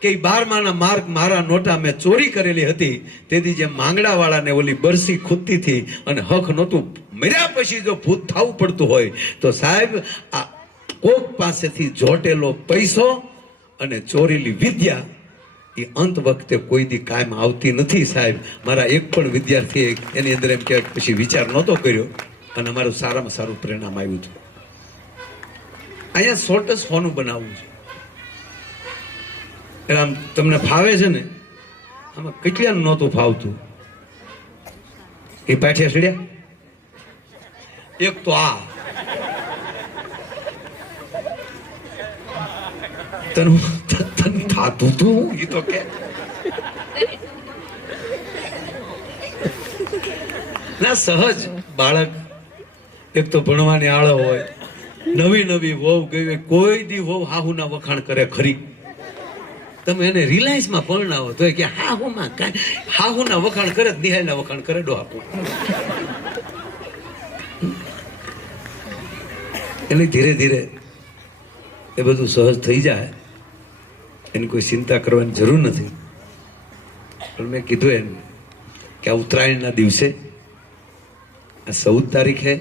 કે 12માના માર્ક મારા નોટા મેં ચોરી કરેલી હતી તેથી જે માંગડા વાળાને ઓલી બરસી ખૂટતી હતી અને હક નહોતું મર્યા પછી જો ભૂત થવું પડતું હોય તો સાહેબ આ કોક પાસેથી જોટેલો પૈસો અને ચોરેલી વિદ્યા એ અંત વખતે કોઈ દી કાયમ આવતી નથી સાહેબ મારા એક પણ વિદ્યાર્થીએ એની અંદર એમ કહેવાય પછી વિચાર નહોતો કર્યો અને અમારું સારામાં સારું પરિણામ આવ્યું હતું અહીંયા શોર્ટસ હોનું બનાવવું છે એટલે આમ તમને ફાવે છે ને આમાં કેટલાનું નહોતું ફાવતું એ પાઠિયા સડ્યા એક તો આ તને થાતું તું એ તો કે ના સહજ બાળક એક તો ભણવાની આળો હોય, નવી નવી વહુ ગઈ, કોઈ દી વહુ હાહુના વખાણ કરે ખરી? તમે એને રિલાયન્સમાં પરણાવો તો કે હાહુમાં કાંઈ હાહુના વખાણ કરે, નિહાળના વખાણ કરે ડો આપો. એટલે ધીરે ધીરે એ બધું સહજ થઈ જાય, એની કોઈ ચિંતા કરવાની જરૂર નથી. પણ મેં કીધું એમ કે આ ઉત્તરાયણના દિવસે આ 14 તારીખે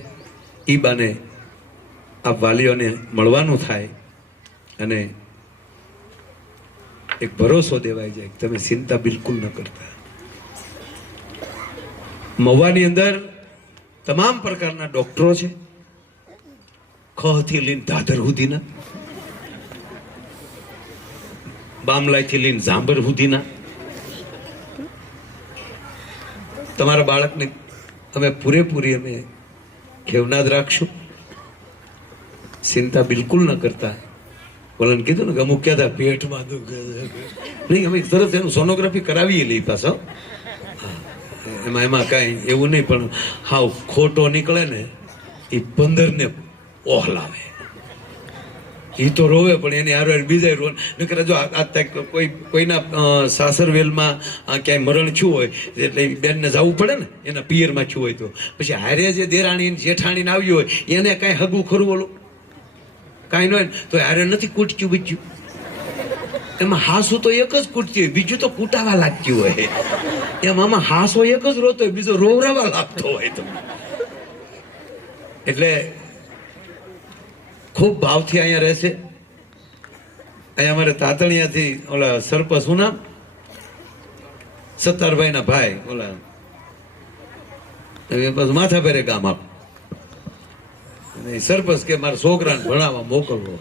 ઈ બાને આ વાલીઓને મળવાનું થાય અને એક ભરોસો દેવાઈ જાય, તમે ચિંતા બિલકુલ ન કરતા. મહુવાની અંદર તમામ પ્રકારના ડોક્ટરો છે, ખથી લઈને દાદર સુધીના, બામલાઈથી લઈને જાંબર સુધીના. તમારા બાળકને અમે પૂરેપૂરી અમે ખેવનાદ રાખશું, ચિંતા બિલકુલ ન કરતા. બોલાને કીધું ને કે અમુક કહેતા પેટમાં દુખે નહીં, અમે તરત એનું સોનોગ્રાફી કરાવીએ લઈ પાછો. એમાં કાંઈ એવું નહીં, પણ હાવ ખોટો નીકળે ને એ 15 ને ઓહલાવે. એ તો રોવે પણ એની હારો બીજા રોવે. નકર જો કોઈના સાસરવેલમાં ક્યાંય મરણ થયું હોય એટલે બેનને જવું પડે ને, એના પિયરમાં થયું હોય તો પછી હારે જે દેરાણી જેઠાણીને આવ્યું હોય એને કાંઈ હગું ખરું બોલું કાંઈ ન હોય તો હારે નથી કૂટચ્યું બીચ્યું. એમાં હાસું તો એક જ કૂટતી હોય, બીજું તો કૂટાવા લાગતું હોય. એમાં હાસો એક જ રોતો હોય, બીજો રોવરાવા લાગતો હોય. તો એટલે ખૂબ ભાવથી અહીંયા રહેશે. અહીંયા અમારે તાતણિયાથી ઓલા સરપંચ શું નામ, સત્તારભાઈ ના ભાઈ ઓલા માથા પેરે ગામ આપ સરપંચ કે મારા છોકરાને ભણાવવા મોકલવો.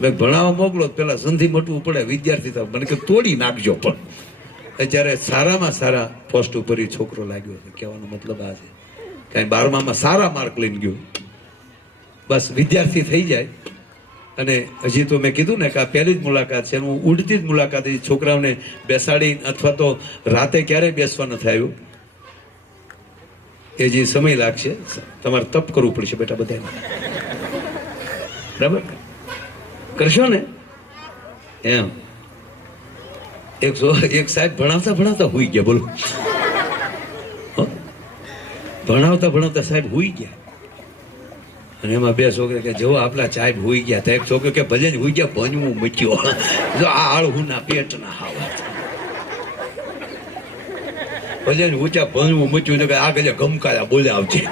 મેં ભણાવવા મોકલો પેલા સંધિ મટવું પડે વિદ્યાર્થી તો મને કે તોડી નાખજો. પણ અત્યારે સારામાં સારા પોસ્ટ ઉપર છોકરો લાગ્યો છે. કહેવાનો મતલબ આ છે કાંઈ 12માં સારા માર્ક લઈને ગયો, બસ વિદ્યાર્થી થઈ જાય. અને હજી તો મેં કીધું ને કે આ પહેલી જ મુલાકાત છે, હું ઉડતી જ મુલાકાત છોકરાઓને બેસાડી અથવા તો રાતે ક્યારેય બેસવા નથી આવ્યું. એ જે સમય લાગશે, તમારે તપ કરવું પડશે બેટા બધાને, બરાબર કરશો ને? એમ એક સાહેબ ભણાવતા ભણાવતા હુઈ ગયા. બોલો, ભણાવતા ભણાવતા સાહેબ હુઈ ગયા. અને એમાં 2 છોકરા કે જો આપલા સાહેબ હુઈ ગયા. તો એક છોકરો કે ભજન હુઈ ગયા, ભણવું મચ્યો. જો આ આળહુના પેટના હાવા ભજન ઊંચા ભણવું મચ્યું તો કે આગળ ગમકાયા બોલ્યા આવશે.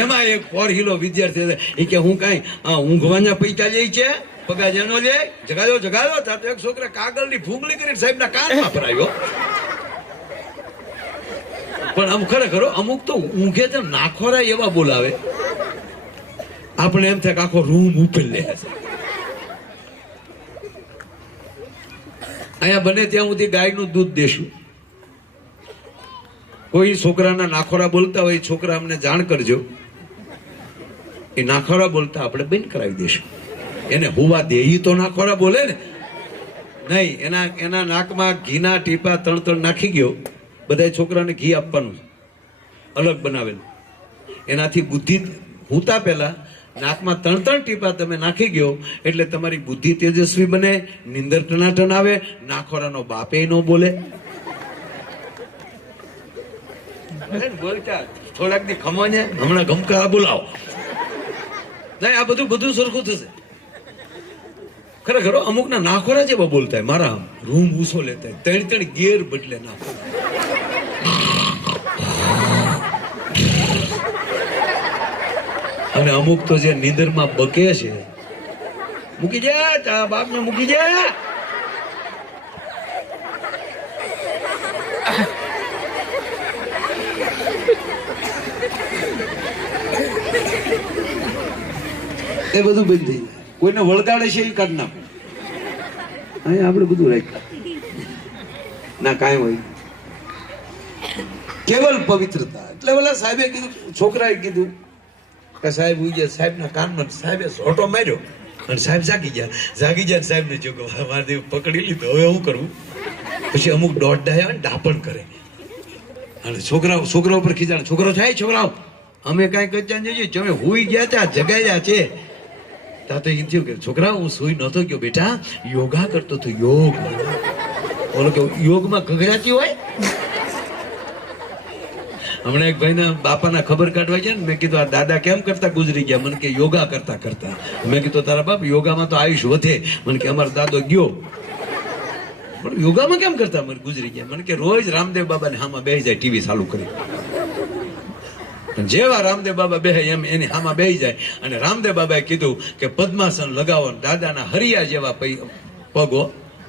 એમાં એક 4 કિલો વિદ્યાર્થી એ કે હું કાંઈ ઊંઘવાના પૈસા લે છે, પગા જેનો લે જગાડો જગાડો. તો એક છોકરા કાગળની ફૂંગલી કરીને સાહેબના કાનમાં ભરાયો. પણ આમ ખરેખર અમુક તો ઊંઘે તો નાખોરા એવા બોલાવે, આપણે એમ થાય કે આખો રૂમ ઉપર લે. અહીંયા બને ત્યાં સુધી ગાયનું દૂધ દેશું. કોઈ છોકરાના નાખોરા બોલતા હોય છોકરા અમને જાણ કરજો, એ નાખોરા બોલતા આપણે બંધ કરાવી દઈશું. એને હુવા દે, ઈ તો નાખોરા બોલે ને નહીં. એના નાકમાં ઘીના ટીપા 3 નાખી ગયો. બધા છોકરાને ઘી આપવાનું અલગ બનાવેલું. એનાથી બુદ્ધિ હુતા પહેલા નાકમાં 3 ટીપા તમે નાખી ગયો એટલે તમારી બુદ્ધિ તેજસ્વી બને, નિંદર ટનાટન આવે, નાખોરાનો બાપે ન બોલે. બોલતા થોડાક દી ખમો ને હમણાં ગમકા બોલાવો નહીં, આ બધું સરખું થશે. ખરેખર અમુક ના નાખોરા જેવા બોલતા મારા રૂમ ઊંસો લેતા 3 ગેર બદલે નાખો. અને અમુક તો જે નીંદરમાં બકે છે, મૂકી જા બાપને મૂકી જા. એ બધું બંધ થઈ જાય. કોઈને વળગાડે છે એ કાઢ નાખો. અહીંયા આપણે બધું રાખ્યું ના કાંઈ હોય, કેવલ પવિત્રતા. એટલે પેલા સાહેબે કીધું, છોકરાએ કીધું કે સાહેબ ઉઈ ગયા. સાહેબના કાનમાં સાહેબે સોટો માર્યો, અને સાહેબ જાગી ગયા સાહેબને જો કે મારે દેવ પકડી લીધો, હવે શું કરવું? પછી અમુક દોડડા આવે ને ડાપણ કરે અને છોકરા ઉપર ખીજાણ, છોકરો થાય છોકરાઓ અમે કાંઈ કચ્યા જોઈએ, તમે હુઈ ગયા ત્યાં જગાયા છે. ત્યાં તો એમ થયું કે છોકરા હું સુઈ નહોતો ગયો બેટા, યોગા કરતો હતો, યોગ. બોલો કે યોગમાં ઘઘરાતી હોય. હમણાં એક ભાઈના બાપાના ખબર કાઢવા ગયા ને, મેં કીધું આ દાદા કેમ કરતા ગુજરી ગયા? મને કે યોગા કરતા. મેં કીધું તારા બાપ યોગામાં તો આયુષ વધે. મને કે અમારો દાદો ગયો પણ યોગામાં કેમ કરતા? મને ગુજરી ગયા. મને કે રોજ રામદેવ બાબાને હામાં બેસી જાય ટીવી ચાલુ કરી. જેવા રામદેવ બાબા બેહે એમ એની હામાં બેસી જાય. અને રામદેવ બાબાએ કીધું કે પદ્માસન લગાવો. દાદાના હરિયા જેવા પગો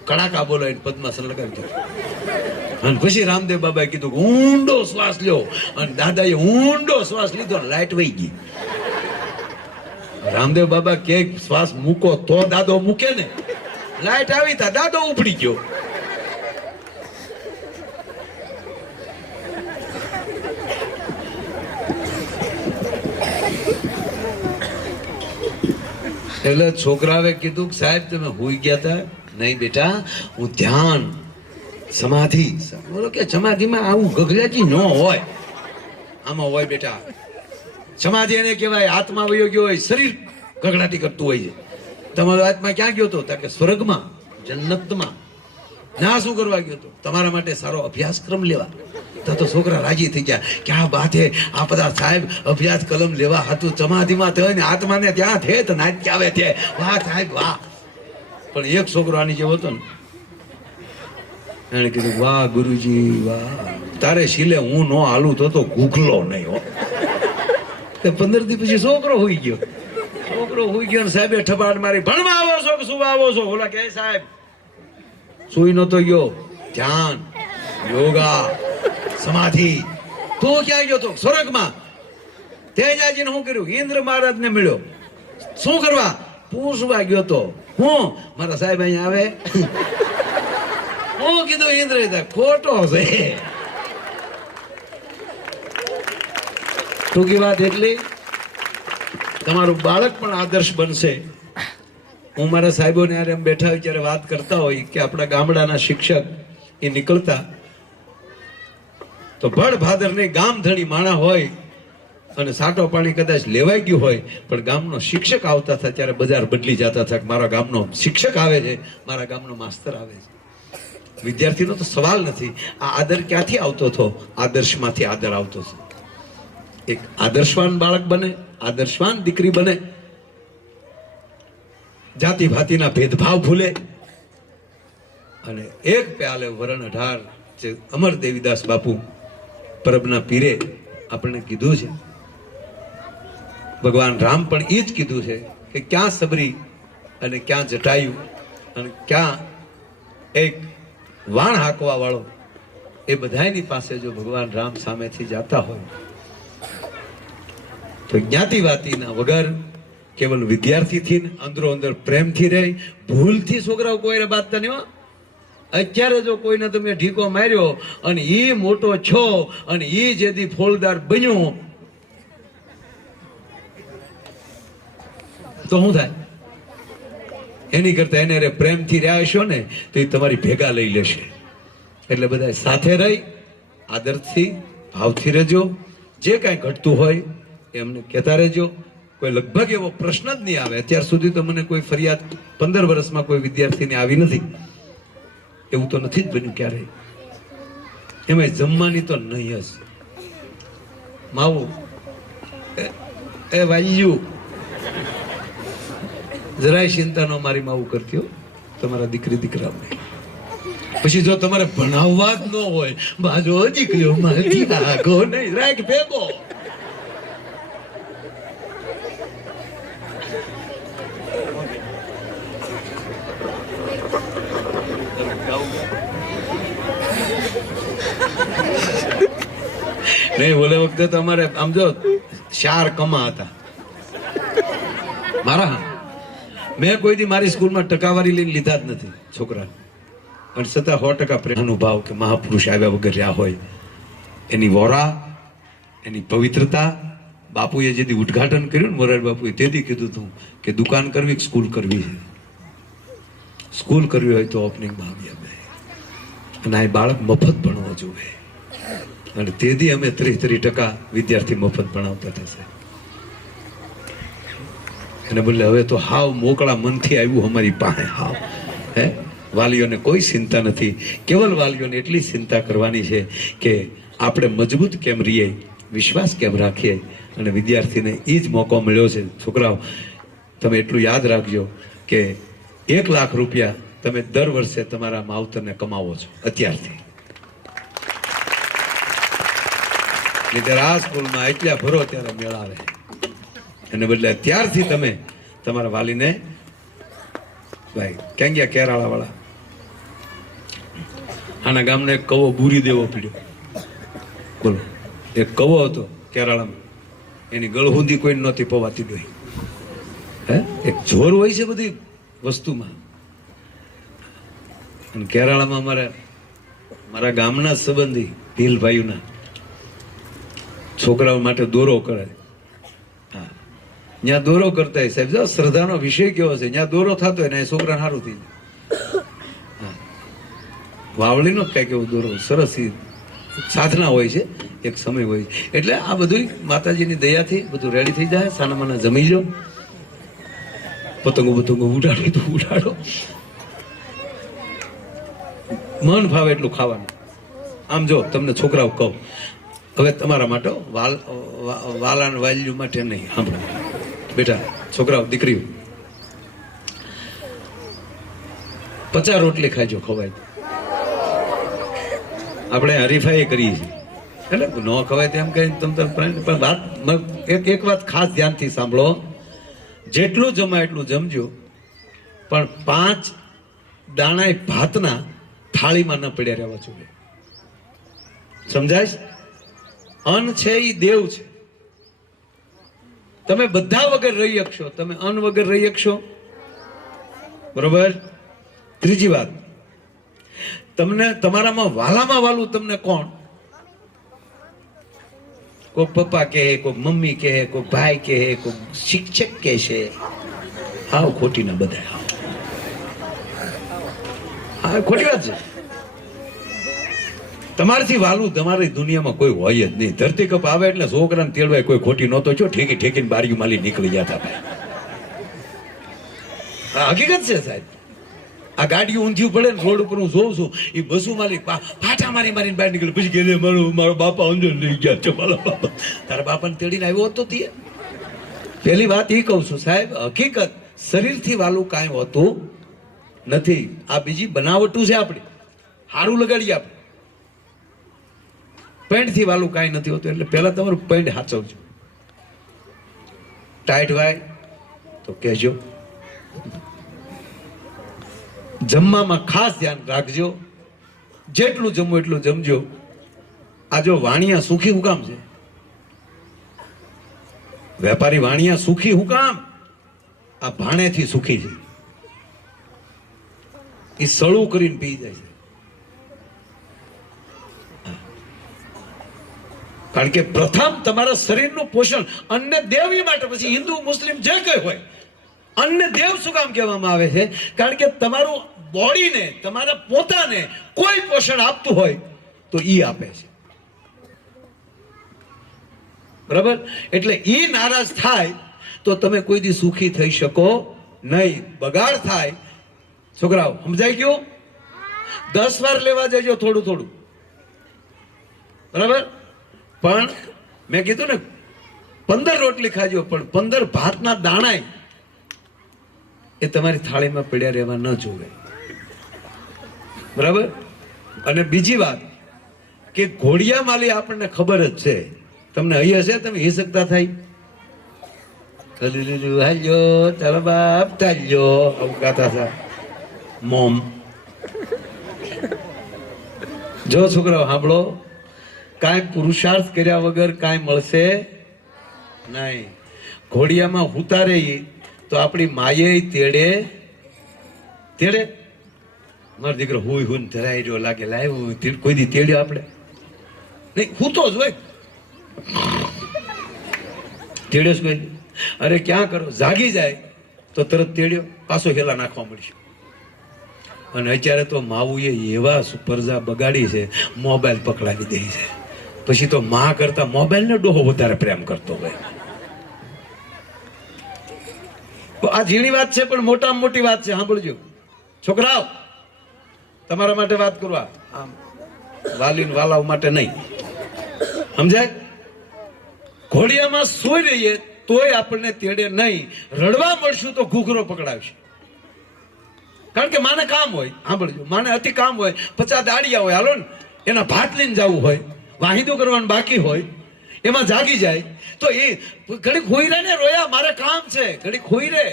કડાકા બોલાવીને પદ્માસન લગાવી દીધું. અને પછી રામદેવ બાબાએ કીધું ઊંડો શ્વાસ લ્યો. અને દાદાએ ઊંડો શ્વાસ લીધો, લાઈટ વહી ગઈ. રામદેવ બાબા કે શ્વાસ મૂકો તો દાદો મૂકે ને. લાઈટ આવી તા દાદો ઉપડી ગયો. એટલે છોકરાએ કીધું સાહેબ તમે હુઈ ગયા હતા? નહીં બેટા, હું ધ્યાન સમાધિ. બોલો કે સમાધિમાં આવું ગગલાજી ન હોય, આમાં હોય બેટા. સમાધિ એને કહેવાય આત્મા વયો ગયો હોય, શરીર ગગડાટી કરતું હોય છે. તમારો આત્મા ક્યાં ગયો હતો? કે સ્વર્ગમાં, જન્નતમાં. ના શું કરવા ગયો હતો? તમારા માટે સારો અભ્યાસક્રમ લેવા. તો છોકરા રાજી થઈ ગયા કે આ બાત હે, આ બધા સાહેબ અભ્યાસ કલમ લેવા હતું સમાધિમાં થયો ને આત્માને ત્યાં થે તો નાચ આવે છે. વાહ સાહેબ વાહ. પણ એક છોકરો આની જેવો હતો ને, એને કીધું વાહ ગુરુજી વાહ, તારે શીલે હું નો હાલું તો ગૂગલો નહીં હો. 15 દી પછી છોકરો હોઈ ગયો. ને સાહેબે ઠપાડ મારી, ભણવા આવો છો કે સુવા આવો છો? બોલા કે સાહેબ સુઈ નતો ગયો, ધ્યાન યોગા સમાધિ. તું ક્યાં ગયો તો? સ્વર્ગમાં. તેજાજીને શું કર્યું? ઇન્દ્ર મહારાજ ને મળ્યો. શું કરવા? પૂછવા ગયો તો. હું મારા સાહેબ અહીંયા આવે. હું કીધું ઇન્દ્ર ખોટો છે. ટૂંકી વાત એટલી, તમારું બાળક પણ આદર્શ બનશે. હું મારા સાહેબોને યારે એમ બેઠા હોય ત્યારે વાત કરતા હોય કે આપણા ગામડાના શિક્ષક એ નીકળતા તો ભડ ભાદર નહીં, ગામ ધણી માણા હોય અને સાટો પાણી કદાચ લેવાઈ ગયું હોય, પણ ગામનો શિક્ષક આવતા હતા ત્યારે બજાર બદલી જતા હતા. મારા ગામનો શિક્ષક આવે છે, મારા ગામનો માસ્તર આવે છે. વિદ્યાર્થીનો તો સવાલ નથી. આ આદર ક્યાંથી આવતો હતો? આદર્શમાંથી આદર આવતો હતો. એક આદર્શવાન બાળક બને, આદર્શવાન દીકરી બને, જાતિ ભાતિના ભેદભાવ ભૂલે. અને એક પ્યાલે વરણ 18 જે અમર દેવીદાસ બાપુ પરબના પીરે આપણને કીધું છે, ભગવાન રામ પણ એ જ કીધું છે કે ક્યાં સબરી અને ક્યાં જટાયું અને ક્યાં એક વાણ હાંકવા વાળો, એ બધાની પાસે જો ભગવાન રામ સામેથી જાતા હોય તો જ્ઞાતિવાતીના વગર કેવલ વિદ્યાર્થીથી અંદરો અંદર પ્રેમથી રહી, ભૂલથી છોકરાઓ કોઈને બાંધતા નહીં હો. અત્યારે જો કોઈને તમે ઢીકો માર્યો અને એ મોટો છો અને એ જેથી ફોલદાર બન્યો તો શું થાય? એની કરતા એને પ્રેમથી રહ્યા હશો ને તો એ તમારી ભેગા લઈ લેશે. એટલે બધા સાથે રહી આદરથી ભાવથી રહેજો. જે કાંઈ ઘટતું હોય એમને કહેતા રહેજો. કોઈ લગભગ એવો પ્રશ્ન જ નહીં આવે. અત્યાર સુધી તો મને કોઈ ફરિયાદ 15 વર્ષમાં કોઈ વિદ્યાર્થીને આવી નથી. એવું તો નથી જ બન્યું ક્યારેય. એમાં જમવાની તો નહીં જ. માવું એ વાલ્યુ જરાય ચિંતા ન મારી માવું કરતી હો તમારા દીકરી દીકરાઓને. પછી જો તમારે ભણાવવા જ ન હોય, બાજો દીકરીઓ મારી આગો નહીં રાખ ભેગો. નહીં બોલે વખતે તો અમારે આમ જો 4 કમા હતા મારા. મેં કોઈ દી મારી સ્કૂલમાં ટકાવારી લઈને લીધા જ નથી છોકરા. અને છતાં 100% પ્રેમ અનુભાવ કે મહાપુરુષ આવ્યા વગર રહ્યા હોય. એની વોરા, એની પવિત્રતા બાપુએ જેથી ઉદ્ઘાટન કર્યું ને મોરારી બાપુએ તેથી કીધું હતું કે દુકાન કરવી કે સ્કૂલ કરવી છે. સ્કૂલ કરવી હોય તો ઓપનિંગમાં આવી અમે, અને આ બાળક મફત ભણવો જોઈએ. અને તેથી અમે 30% વિદ્યાર્થી મફત ભણાવતા થશે. એને બદલે હવે તો હાવ મોકળા મનથી આવ્યું અમારી પાસે. હાવ હે વાલીઓને કોઈ ચિંતા નથી. કેવલ વાલીઓને એટલી ચિંતા કરવાની છે કે આપણે મજબૂત કેમ રહીએ, વિશ્વાસ કેમ રાખીએ. અને વિદ્યાર્થીને એ જ મોકો મળ્યો છે. છોકરાઓ, તમે એટલું યાદ રાખજો કે 1 લાખ રૂપિયા તમે દર વર્ષે તમારા માવતરને કમાવો છો અત્યારથી. નહીંતર આ સ્કૂલમાં એટલા ભરો ત્યારે મેળાવે. એને બદલે અત્યારથી તમે તમારા વાલીને, ભાઈ ક્યાં ગયા કેરાળા વાળા, આના ગામને એક કવો બુરી દેવો પડ્યો. બોલો, એક કવો હતો કેરાળામાં, એની ગળહુંદી કોઈ નહોતી પવાતી ડોઈ. હે એક જોર હોય છે બધી વસ્તુમાં. અને કેરાળામાં મારા ગામના સંબંધી ભીલભાઈના છોકરાઓ માટે દોરો કરે. હા, ત્યાં દોરો કરતા સાહેબ, જો શ્રદ્ધાનો વિષય કેવો છે, ત્યાં દોરો થતો હોય ને છોકરા સારું થઈ જાય. વાવળીનો કઈક એવો દોરો સરસ સાધના હોય છે, એક સમય હોય છે. એટલે આ બધું માતાજીની દયાથી બધું રેડી થઈ જાય. સાનામાના જમી લો, પતંગો ઉડાડો તો ઉડાડો, મન ભાવે એટલું ખાવાનું. આમ જો તમને છોકરાઓ કહું, હવે તમારા માટે વાલાન વાલ્યુ માટે નહીં, સાંભળો બેટા, છોકરાઓ દીકરીઓ, 50 રોટલી ખાજો ખવાય. આપણે હરીફાઈ કરીએ છીએ એટલે ન ખવાય તેમ કઈ પણ વાત એક વાત ખાસ ધ્યાનથી સાંભળો. જેટલું જમાય એટલું જમજો, પણ 5 દાણા ભાતના થાળીમાં ન પડ્યા રહેવા જોઈએ. સમજાય? અન્ન છે એ દેવ છે. તમે બધા વગર રહી શકશો, તમે અન્ન વગર રહી શકશો? બરોબર. ત્રીજી વાત, તમને તમારામાં વાલામાં વાલું તમને કોણ? કોઈ પપ્પા કહે, કોઈ મમ્મી કહે, કોઈ ભાઈ કહે, કોઈ શિક્ષક કહે છે. હાવ ખોટી ના બધા. હા, ખોટી વાત છે. તમારાથી વાલું તમારી દુનિયામાં કોઈ હોય જ નહીં. ધરતી કપ આવે એટલે છોકરાને તેડવાય કોઈ ખોટી નહોતો છો. ઠેકી ઠેકીને બારીઓ માલી નીકળી જતા ભાઈ. હકીકત છે સાહેબ. આ ગાડીઓ ઊંધિયું પડે ને રોડ ઉપર હું જોઉં છું, એ બસું મારી પાટા મારીને બહાર નીકળે. પછી કે મારો બાપા અંદર લઈ ગયા છે. મારા બાપા, તારા બાપાને તેડીને આવ્યો હતો તે. પહેલી વાત એ કહું છું સાહેબ, હકીકત શરીરથી વાલું કાંઈ હોતું નથી. આ બીજી બનાવટું છે આપણી. સારું લગાડીએ આપણે. પેન્ટથી વાલું કાંઈ નથી હોતું. એટલે પહેલા તમારું પેન્ટ હાચવજો. ટાઈટ વાય તો કહેજો. જમવામાં ખાસ ધ્યાન રાખજો. જેટલું જમવું એટલું જમજો. આ જો વાણિયા સુખી હું કામ છે? વેપારી વાણિયા સુખી હું કામ? આ ભાણેથી સુખી છે. એ સળું કરીને પી જાય છે. કારણ કે પ્રથમ તમારા શરીરનું પોષણ અન્ન દેવી માટે, પછી હિન્દુ મુસ્લિમ જે કઈ હોય, અન્ન દેવ શું કામ કહેવામાં આવે છે? કારણ કે તમારું બોડીને, તમારા પોતાને કોઈ પોષણ આપતું હોય તો ઈ આપે છે. બરાબર? એટલે ઈ નારાજ થાય તો તમે કોઈ દી સુખી થઈ શકો નહીં. બગાડ થાય. છોકરાઓ સમજાય ગયું? 10 વાર લેવા જજો થોડું થોડું. બરાબર? પણ મેં કીધું ને 15 રોટલી ખાજો, પણ 15 ભાતના દાણા એ તમારી થાળીમાં પડ્યા રહેવા ન જોવે. બરાબર? અને બીજી વાત કે ઘોડિયા માલી આપણને ખબર જ છે. તમને અહીંયા છે, તમે હિસકતા થાય હાલ્યો તારા બાપ ચાલ્યો આવું ગાતા હતા મોમ. જો છોકરાઓ સાંભળો, કાંઈ પુરુષાર્થ કર્યા વગર કાંઈ મળશે નહીં. ઘોડિયામાં ઉતારે તો આપણી માયે તેડે તેડે. મારો દીકરો હુઈ હુન ધરાઈ રહ્યો લાગે, લાવ્યો કોઈ દી તેડ્યો આપણે નહીં. હું તો જ હોય તેડ્યો જ કોઈ નહીં. અરે ક્યાં કરો, જાગી જાય તો તરત તેડ્યો, પાછો હેલા નાખવા મળશે. અને અત્યારે તો માવુએ એવા સુપરજા બગાડી છે, મોબાઈલ પકડાવી દે છે. પછી તો માં કરતા મોબાઈલને ડોહો વધારે પ્રેમ કરતો હોય. આ ઝીણી વાત છે પણ મોટામાં મોટી વાત છે. સાંભળજો છોકરાઓ, તમારા માટે વાત કરવા, આમ વાલી વાલાઓ માટે નહીં, સમજાય? ઘોડિયામાં સોઈ રહીએ તોય આપણને તેડે નહીં, રડવા મળશું તો ઘૂઘરો પકડાવશે. કારણ કે માને કામ હોય, સાંભળજો, માને અતિ કામ હોય, 50 દાડિયા હોય, હાલો ને, એના ભાત લઈને જવું હોય, વાહિદો કરવાનું બાકી હોય, એમાં જાગી જાય તો એ ઘડી ખોઈ રહે ને, રોયા મારે કામ છે, ઘડી ખોઈ રહે,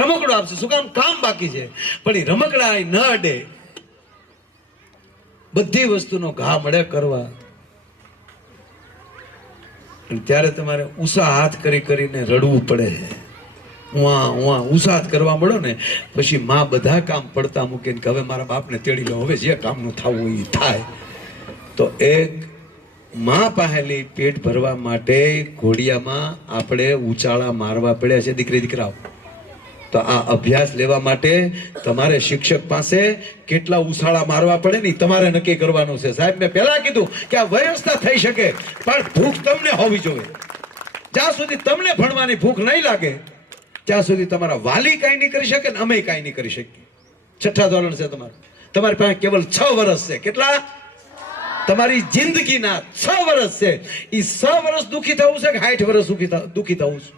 રમકડો આપશે. શું કામ? કામ બાકી છે. પણ એ રમકડા ન અડે, બધી વસ્તુનો ઘા મળે કરવા. ત્યારે તમારે ઉષા હાથ કરી કરીને રડવું પડે. ઉષા કરવા મળો ને પછી માં બધા કામ પડતા મૂકીને કે હવે મારા બાપને તેડી લો, હવે જે કામનું થવું હોય એ થાય. તો એક માં પાહેલી પેટ ભરવા માટે ઘોડિયામાં આપણે ઉચાળા મારવા પડ્યા છે દીકરી દીકરાઓ. તો આ અભ્યાસ લેવા માટે તમારે શિક્ષક પાસે કેટલા ઉછાળા મારવા પડે ને તમારે નક્કી કરવાનું છે. સાહેબ મેં પહેલા કીધું કે આ વ્યવસ્થા થઈ શકે પણ ભૂખ તમને હોવી જોઈએ. જ્યાં સુધી તમને ભણવાની ભૂખ નહીં લાગે ત્યાં સુધી તમારા વાલી કાંઈ નહીં કરી શકે ને અમે કાંઈ નહીં કરી શકીએ. 6ઠ્ઠા ધોરણ છે તમારું, તમારી પાસે કેવલ 6 વર્ષ છે. કેટલા? તમારી જિંદગીના 6 વર્ષ છે. એ 6 વર્ષ દુઃખી થવું છે કે 60 વર્ષ દુઃખી થવું છે?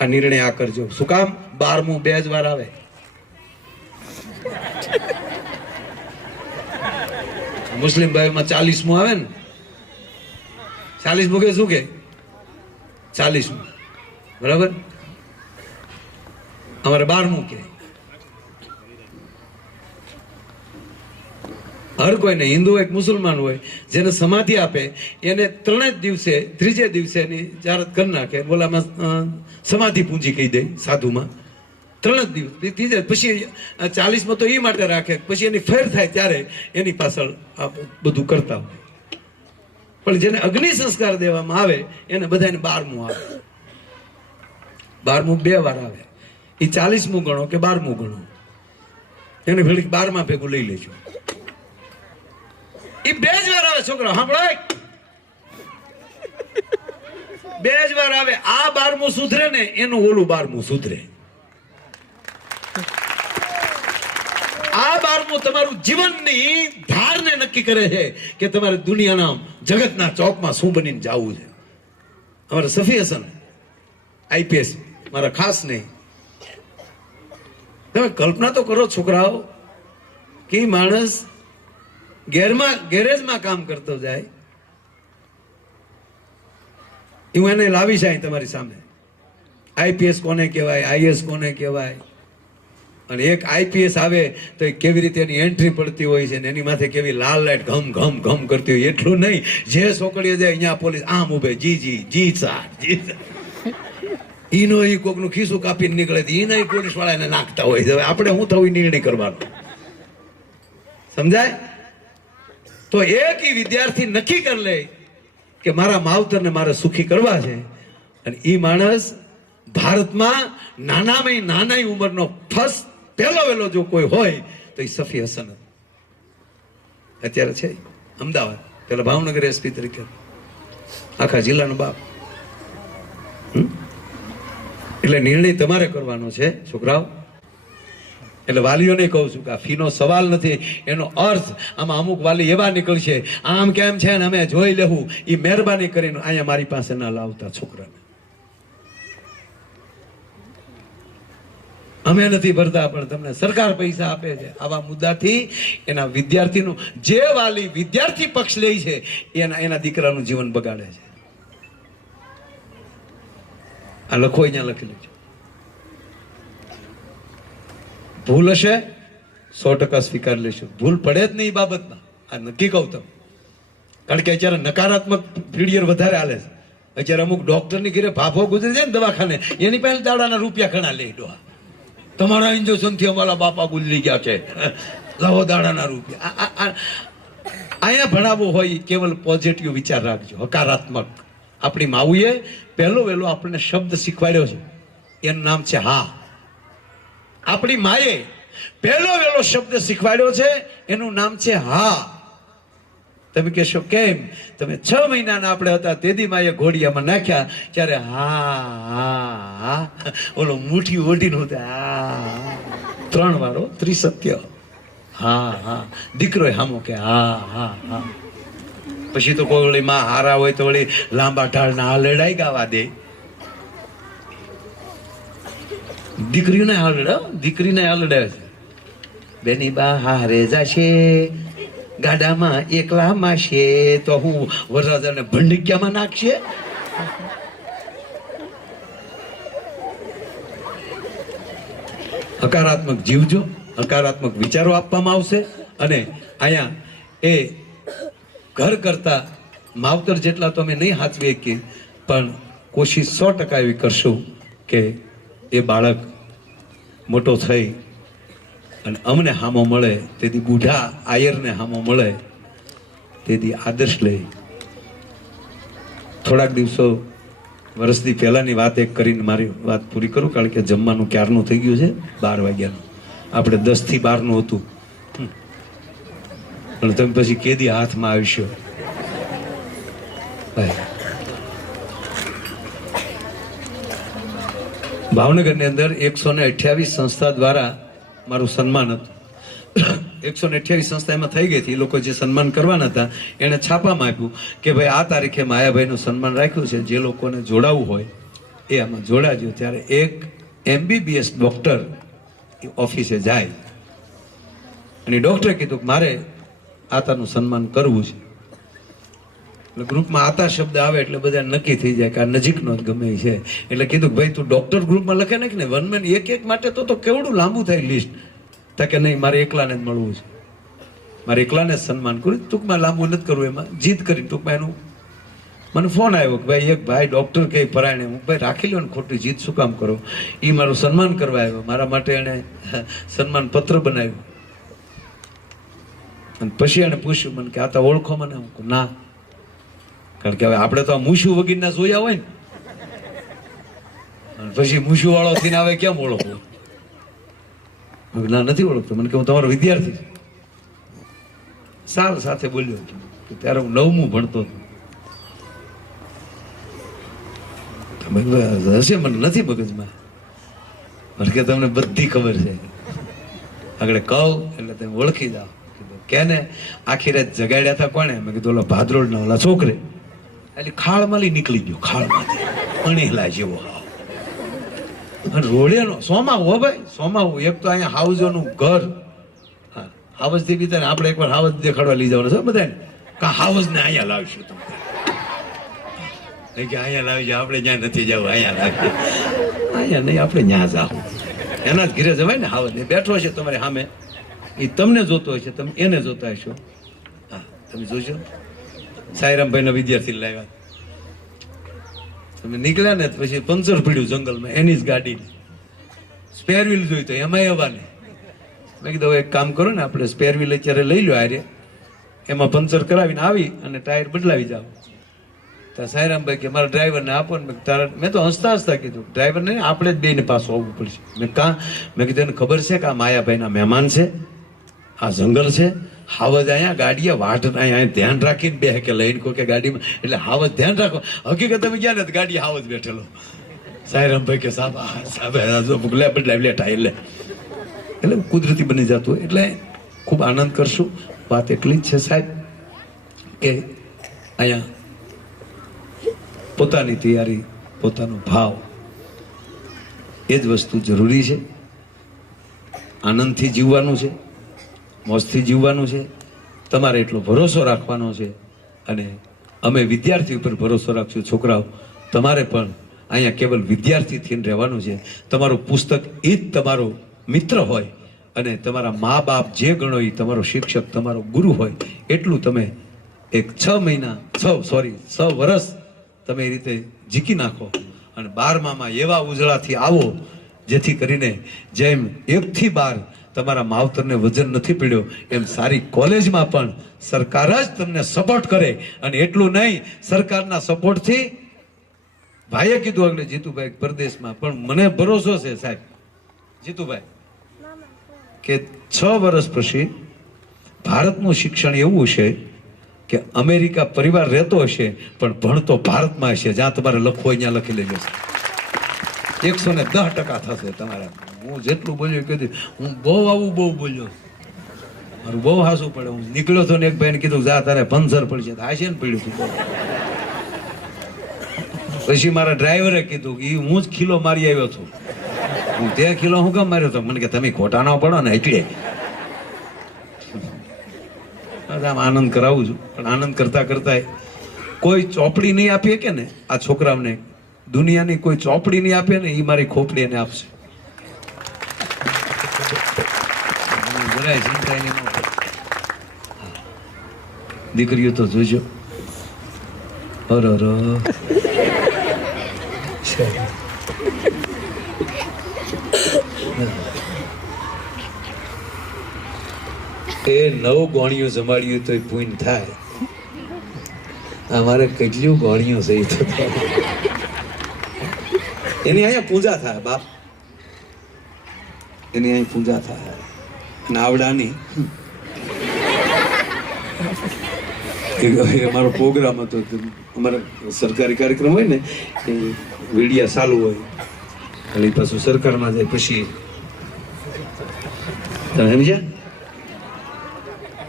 આ નિર્ણય આ કરજો. શું કામ? 12મું 2 જ વાર આવે. મુસ્લિમ ભાઈમાં 40મું આવે ને, 40મું કે શું કે 40મું, બરાબર? અમારે 12મું કે. હર કોઈને, હિન્દુ હોય મુસલમાન હોય, જેને સમાધિ આપે એને 3 જ દિવસે, 3જે દિવસે એની જારત કરી નાખે. બોલામાં સમાધિ પૂંજી કહી દે સાધુમાં. 3 જ દિવસ, 3જે પછી 40માં તો એ માટે રાખે પછી એની ફેર થાય ત્યારે એની પાછળ આ બધું કરતા હોય. પણ જેને અગ્નિ સંસ્કાર દેવામાં આવે એને બધાને 12મું આવે. 12મું 2 વાર આવે. એ 40મું ગણો કે 12મું ગણો, એને ભેળી 12માં ભેગું લઈ લેજો. એ 2 જ વાર આવે. છોકરા સાંભળો, 2 જ વાર આવે. આ 12મું સુધરે ને એનું ઓલું 12મું સુધરે. આ 12મું તમારું જીવનની ધારને નક્કી કરે છે કે તમારે દુનિયાના જગતના ચોકમાં શું બનીને જવું છે. અમારે સફી હસન IPS મારા ખાસ નહીં. તમે કલ્પના તો કરો છોકરાઓ કે માણસ ગેરેજમાં કામ કરતો જાય, હું એને લાવી જાય તમારી સામે. IPS કોને કહેવાય, IS કોને કહેવાય? અને એક IPS આવે તો કેવી રીતે એની એન્ટ્રી પડતી હોય છે ને એની માથે કેવી લાલ લાઈટ ઘમ ઘમ ઘમ કરતી હોય. એટલું નહીં, જે છોકરીઓ જાય અહીંયા પોલીસ આમ ઉભે, જી સાર. ઈનો ઈ કોકનું ખિસ્સું કાપીને નીકળે, ઈના પોલીસ વાળા એને નાખતા હોય છે. આપણે શું થવું નિર્ણય કરવાનો, સમજાય? તો એક વિદ્યાર્થી નક્કી કરી લે કે મારા માવતરને મારે સુખી કરવા છે, અને એ માણસ ભારતમાં નાનામાં નાની ઉંમરનો ફર્સ્ટ પહેલો વહેલો જો કોઈ હોય તો એ સફી હસન અત્યારે છે અમદાવાદ, પેલા ભાવનગર SP તરીકે આખા જિલ્લાનો બાપ. એટલે નિર્ણય તમારે કરવાનો છે છોકરાઓ. એટલે વાલીઓને કહું છું કે આ ફીનો સવાલ નથી, એનો અર્થ આમાં અમુક વાલી એવા નીકળશે આમ કેમ છે ને અમે જોઈ લેવું, એ મહેરબાની કરીને અહીંયા મારી પાસે ના લાવતા છોકરાને. અમે નથી ભરતા પણ તમને સરકાર પૈસા આપે છે. આવા મુદ્દાથી એના વિદ્યાર્થીનું, જે વાલી વિદ્યાર્થી પક્ષ લે છે એના દીકરાનું જીવન બગાડે છે. આ લખો, અહીંયા લખી લેજો. ભૂલ હશે 100% સ્વીકાર લેશું, ભૂલ પડે જ નહીં એ બાબતમાં. આ નક્કી કહું તમે, કારણ કે અત્યારે નકારાત્મક પીડિયર વધારે હાલે છે. અત્યારે અમુક ડોક્ટરની ઘરે ભાભો ગુજરે છે ને દવાખાને, એની પાસે દાડાના રૂપિયા ઘણા લે. ડોહા તમારા ઇન્જેક્શન થી અમારા બાપા ગુજરી ગયા છે, લાવો દાડાના રૂપિયા. અહીંયા ભણાવવું હોય કેવલ પોઝિટિવ વિચાર રાખજો, હકારાત્મક. આપણી માવુએ પહેલો વહેલો આપણને શબ્દ શીખવાડ્યો છે, એનું નામ છે હા. આપણી માએ પહેલો વહેલો શબ્દ શીખવાડ્યો છે, એનું નામ છે હા. તમે કહેશો કેમ? તમે 6 મહિનાના આપણે હતા તેદી માએ ઘોડિયામાં નાખ્યા ત્યારે હા હા હા, ઓલો મુઠ્ઠી ઓઢીને હોતા હા 3 વાર ત્રિસત્ય હા હા. દીકરો હામો કે હા હા હા. પછી તો કોઈ ઓલી માં હારા હોય તો ઓલી લાંબા ઢાળના હા લડાઈ ગાવા દે. દીકરીને હા લડાવ, દીકરીને હા લડાવે છે. બેની બા હારે જાશે ગાડામાં એકલામાં છે તો હું વરરાજાને ભંડિક્યામાં નાખશે. હકારાત્મક જીવજો, હકારાત્મક વિચારો આપવામાં આવશે. અને અહીંયા એ ઘર કરતા માવતર જેટલા તો અમે નહીં હાચવી શકીએ, પણ કોશિશ 100% એવી કરશું કે એ બાળક મોટો થઈ અને અમને હામો મળે તેથી બુઢા આયરને હામો મળે તેથી આદર્શ લઈ. થોડાક દિવસો વર્ષથી પહેલાની વાત એક કરીને મારી વાત પૂરી કરું, કારણ કે જમવાનું ક્યારનું થઈ ગયું છે 12 વાગ્યાનું. આપણે 10 થી 12 નું હતું, પણ તમે પછી કેદી હાથમાં આવશો ભાઈ. ભાવનગરની અંદર 128 સંસ્થા દ્વારા મારું સન્માન હતું. 128 સંસ્થા એમાં થઈ ગઈ હતી. એ લોકો જે સન્માન કરવાના હતા એને છાપામાં આપ્યું કે ભાઈ આ તારીખે માયાભાઈનું સન્માન રાખ્યું છે, જે લોકોને જોડાવવું હોય એ આમાં જોડાજો. ત્યારે એક MBBS ડોક્ટર ઓફિસે જાય અને ડોક્ટરે કીધું કે મારે આતાનું સન્માન કરવું છે. એટલે ગ્રુપમાં આતા શબ્દ આવે એટલે બધા નક્કી થઈ જાય કે આ નજીકનો જ ગમે છે. એટલે કીધું કે ભાઈ તું ડોક્ટર ગ્રુપમાં લખે નાખ ને, વનમેન એક માટે તો કેવડું લાંબુ થાય લિસ્ટ. તા કે નહીં, મારે એકલાને જ મળવું છે, મારે એકલાને જ સન્માન કર્યું. ટૂંકમાં લાંબુ નથી કરવું, એમાં જીદ કરી. ટૂંકમાં એનું મને ફોન આવ્યો કે ભાઈ એક ભાઈ ડોક્ટર કઈ પરાયણે, હું ભાઈ રાખી લો ને, ખોટી જીદ શું કામ કરો. એ મારું સન્માન કરવા આવ્યો, મારા માટે એને સન્માન પત્ર બનાવ્યું. અને પછી એને પૂછ્યું મને કે આ તો ઓળખો મને? હું કહું ના, કારણ કે હવે આપણે તો આ મૂછું વગીરના જોયા હોય ને, અને પછી મૂછું વાળો થઈને આવે કેમ ઓળખવું? ના નથી ઓળખતો. મને કે હું તમારો વિદ્યાર્થી છું. સાલ સાથે બોલ્યો કે ત્યારે હું 9મું ભણતો હતો. હશે, મને નથી મગજમાં, કારણ કે તમને બધી ખબર છે. આગળ કહું એટલે તમે ઓળખી જાઓ. કેને આખી રાત જગાડ્યા હતા કોણે? મેં કીધું ઓલા ભાદરોડના ઓલા છોકરે. એટલે ખાળમાંથી નીકળી ગયો, ખાળમાંથી અણેલા જેવો. અને રોડિયાનો સોમાવું હો ભાઈ, સોમાવું. એક તો અહીંયા હાઉસોનું ઘર, હા હાવજ થી બીતા. આપણે એકવાર હાવજ દેખાડવા લઈ જવાનું છે બધાને. કા હાવજ ને અહીંયા લાવીશું તમે? કે અહીંયા લાવી જાય, આપણે જ્યાં નથી જવું અહીંયા લાવી. અહીંયા નહીં, આપણે ત્યાં જાવ. એના જ ઘરે જવાય ને. હાવજ ને બેઠો છે તમારી સામે, એ તમને જોતો હોય છે, તમે એને જોતા હશો. હા તમે જોશો. સાયરામભાઈના વિદ્યાર્થી લાવ્યા, તમે નીકળ્યા ને પછી પંચર પડ્યું જંગલમાં, એની જ ગાડી સ્પેર વ્હીલ જોઈ તો એમાં આવવાને. મેં કીધું એક કામ કરો ને, આપણે સ્પેર વ્હીલ અત્યારે લઈ લો આરે, એમાં પંચર કરાવીને આવી અને ટાયર બદલાવી જાવ. તો સાયરામભાઈ કે મારા ડ્રાઈવરને આપો ને. મેં તો હસતા હસતા કીધું ડ્રાઈવર ને આપણે જ બેને પાછું આવવું પડશે. મેં કીધું એને ખબર છે કે આ માયાભાઈના મહેમાન છે, આ જંગલ છે, હાવજ અહીંયા ગાડીએ વાટ અહીંયા ધ્યાન રાખીને બે કે લઈને કોઈ કે ગાડીમાં, એટલે હાવજ ધ્યાન રાખો. હકીકત તમે ગયા ને ગાડી હાવજ બેઠેલો. સાયરામભાઈ કે સાહેબ બદલાવી લે ટાયર લે. એટલે કુદરતી બની જતું. એટલે ખૂબ આનંદ કરશું. વાત એટલી જ છે સાહેબ કે અહીંયા પોતાની તૈયારી, પોતાનો ભાવ, એ જ વસ્તુ જરૂરી છે. આનંદથી જીવવાનું છે, મોજથી જીવવાનું છે. તમારે એટલો ભરોસો રાખવાનો છે. અને અમે વિદ્યાર્થી ઉપર ભરોસો રાખશું. છોકરાઓ તમારે પણ અહીંયા કેવલ વિદ્યાર્થી થઈને રહેવાનું છે. તમારું પુસ્તક એ જ તમારો મિત્ર હોય અને તમારા મા બાપ જે ગણો એ તમારો શિક્ષક, તમારો ગુરુ હોય. એટલું તમે એક 6 વર્ષ તમે એ રીતે જીકી નાખો અને 12મામાં એવા ઉજળાથી આવો જેથી કરીને જેમ 1 થી 12 તમારા માવતરને વજન નથી પડ્યો, એમ સારી કોલેજમાં પણ સરકાર જ તમને સપોર્ટ કરે. અને એટલું નહીં, સરકારના સપોર્ટથી ભાઈએ કીધું એટલે જીતુભાઈ પરદેશમાં, પણ મને ભરોસો છે સાહેબ જીતુભાઈ કે 6 વર્ષ પછી ભારતનું શિક્ષણ એવું છે કે અમેરિકા પરિવાર રહેતો હશે પણ ભણતો ભારતમાં હશે. જ્યાં તમારે લખવું હોય ત્યાં લખી લેજો. 110% થશે તમારા. હું જેટલું બોલ્યો કીધું, હું બહુ બોલ્યો, મારું બહુ હાસું પડે. હું નીકળ્યો હતો ને એક ભાઈને કીધું જા તારે પંચર પડશે, હાશે ને પડ્યું હતું. પછી મારા ડ્રાઈવરે કીધું કે હું જ ખીલો મારી આવ્યો છું. હું તે ખીલો હું કેમ માર્યો હતો? મને કે તમે ખોટા ન પડો ને એટલે આમ આનંદ કરાવું છું. પણ આનંદ કરતા કરતા કોઈ ચોપડી નહીં આપીએ કે ને આ છોકરાઓને, દુનિયાની કોઈ ચોપડી નહીં આપે ને એ મારી ખોપડી એને આપશે. જરાય ચિંતા એની ન કરો. દીકરીઓ તો જોજો. એ 9 ગોળીઓ જમાડ્યું તો પૂન થાય. અમારે કેટલું ગોળીઓ છે એ તો એની અહીંયા પૂજા થાય બાપ, એની અહીં પૂજા થાય. નાવડાની અમારો પ્રોગ્રામ હતો, અમારે સરકારી કાર્યક્રમ હોય ને એ વીડિયા ચાલુ હોય એટલે પાછું સરકારમાં જાય પછી તમે સમજ્યા.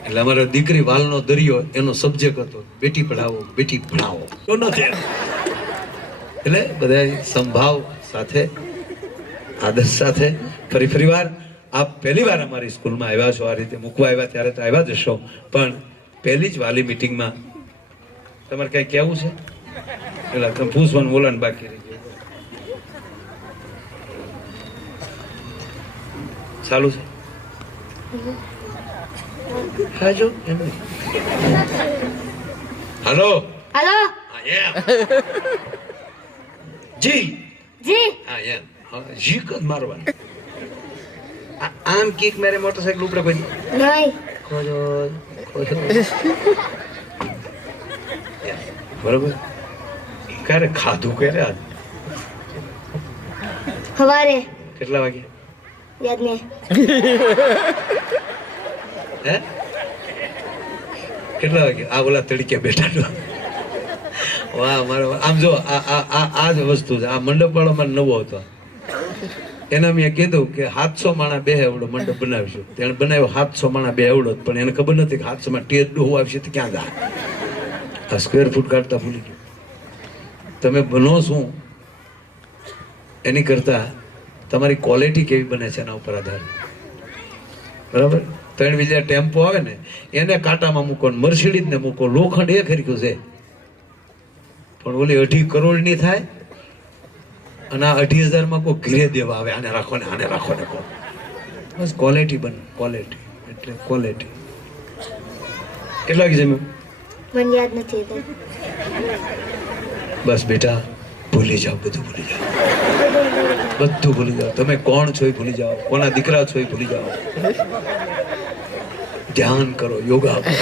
એટલે અમારા દીકરી વાલનો દરિયો એનો સબ્જેક્ટ હતો બેટી પઢાવો બેટી ભણાવો. એટલે બધા સંભાવ સાથે આદર્શ સાથે ફરી વાર આપ પહેલી વાર અમારી સ્કૂલમાં આવ્યા છો, આ રીતે મૂકવા આવ્યા ત્યારે તો આવ્યા જ હશો, પણ પહેલી જ વાલી મિટિંગમાં તમારે કઈ કહેવું છે? એટલે તમે પૂછવાનું બોલાને બાકી રહી ગયું. ચાલુ છે હાલો हेलो જી जी હા એમ જી કદ મારવાનું. આમ કીક મારે મોટરસાઇકલ ઉપડે પછી नहीं બરોબર. ક્યારે ખાધું ક્યારે આજ हमारे કેટલા વાગે याद नहीं હે કેટલા વાગે આ ઓલા તડકે બેઠા તો વાહ મારો. આમ જો આ જ વસ્તુ છે. આ મંડપ વાળો મારે નવો હતો, એને મેં કીધું કે 700 માણા બે એવડો મંડપ બનાવીશું. તેને બનાવ્યો 700 માણા બે એવડો, પણ એને ખબર નથી કે 700 માં ટેજ ડોહું આવશે તો ક્યાં જાય. આ સ્ક્વેર ફૂટ કાઢતા ભૂલી ગયો. તમે બનો શું એની કરતા તમારી ક્વોલિટી કેવી બને છે એના ઉપર આધાર. બરાબર. 3 બીજા ટેમ્પો આવે ને એને કાંટામાં મૂકો, મર્સિડીઝ ને મૂકો, લોખંડ એ ખરીદ્યું છે પણ ઓલી 2.5 કરોડ ની થાય અને આ 2,500 માં કોઈ ઘીરે દેવા આવે, આને રાખો ને આને રાખો ને. બસ ક્વોલિટી બને, ક્વોલિટી એટલે ક્વોલિટી. કેટલા વાગે જમ્યું? मन याद नहीं था બસ બેટા ભૂલી જાઓ, બધું ભૂલી જાઓ, બધું ભૂલી જાઓ. તમે કોણ છો એ ભૂલી જાઓ, કોના દીકરા છો એ ભૂલી જાઓ. ધ્યાન કરો, યોગા કરો.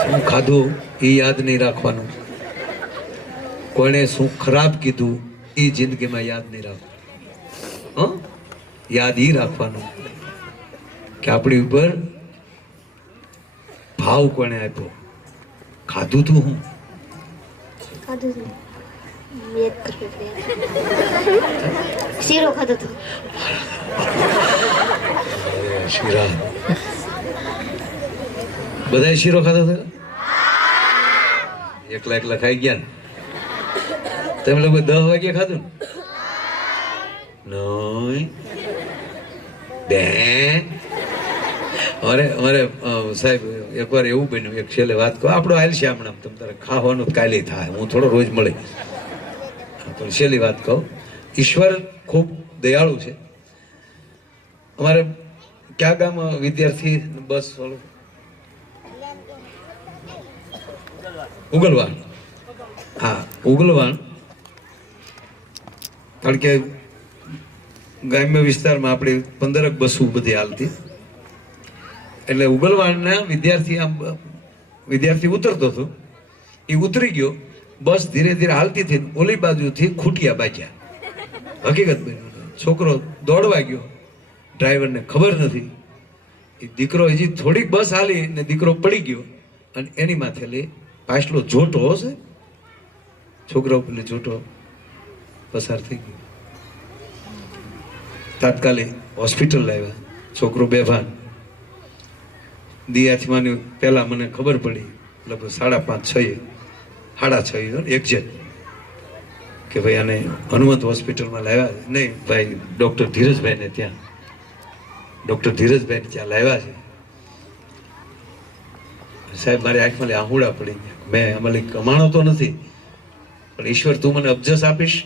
શું ખાધું એ યાદ નહીં રાખવાનું, કોણે શું ખરાબ કીધું એ જિંદગીમાં યાદ નહીં રાખવાનું. યાદ એ રાખવાનું કે આપણી ઉપર ભાવ કોણે આપ્યો. ખાધું તું હું खादू याद करके सीरो खादू तो શીરા બધા શીરો ખાતા હતા? એકલા ખાઈ ગયા ને? તમે લોકો 10 વાગે ખાધું ને? નહીં બે અમારે સાહેબ એકવાર એવું બન્યું, એક છેલ્લે વાત કહો, આપણો હાલ છે હમણાં, તમે તારે ખાવાનું કાલે થાય, હું થોડો રોજ મળે, પણ છેલ્લી વાત કહું. ઈશ્વર ખૂબ દયાળુ છે. અમારે ક્યાં ગામ વિદ્યાર્થી બસ ઉગલવાણ, હા ઉગલવાણ, કારણ કે ગ્રામ્ય વિસ્તારમાં આપણે 15 બસો બધી હાલતી, એટલે ઉગલવાણના વિદ્યાર્થી ઉતરતો હતો, એ ઉતરી ગયો બસ ધીરે ધીરે હાલતી થઈ ઓલી બાજુથી ખૂટિયા બાજ્યા. હકીકત બની. છોકરો દોડવા ગયો, ડ્રાઈવરને ખબર નથી. એ દીકરો હજી થોડીક બસ હાલી ને દીકરો પડી ગયો અને એની માથે લઈ પાછલો જોટો હશે, છોકરા ઉપર જોટો પસાર થઈ ગયો. તાત્કાલિક હોસ્પિટલ લાવ્યા. છોકરો બેભાન. દિયાથી માની પહેલા મને ખબર પડી લગભગ 5:30 6:30 એક્ઝેક્ટ કે ભાઈ આને હનુમંત હોસ્પિટલમાં લાવ્યા છે. નહીં ભાઈ, ડૉક્ટર ધીરજભાઈને ત્યાં લાવ્યા છે. સાહેબ મારી આંખમાં આહુડા પડી ગયા. મેં અમારી કમાણો તો નથી, પણ ઈશ્વર તું મને અબજસ આપીશ.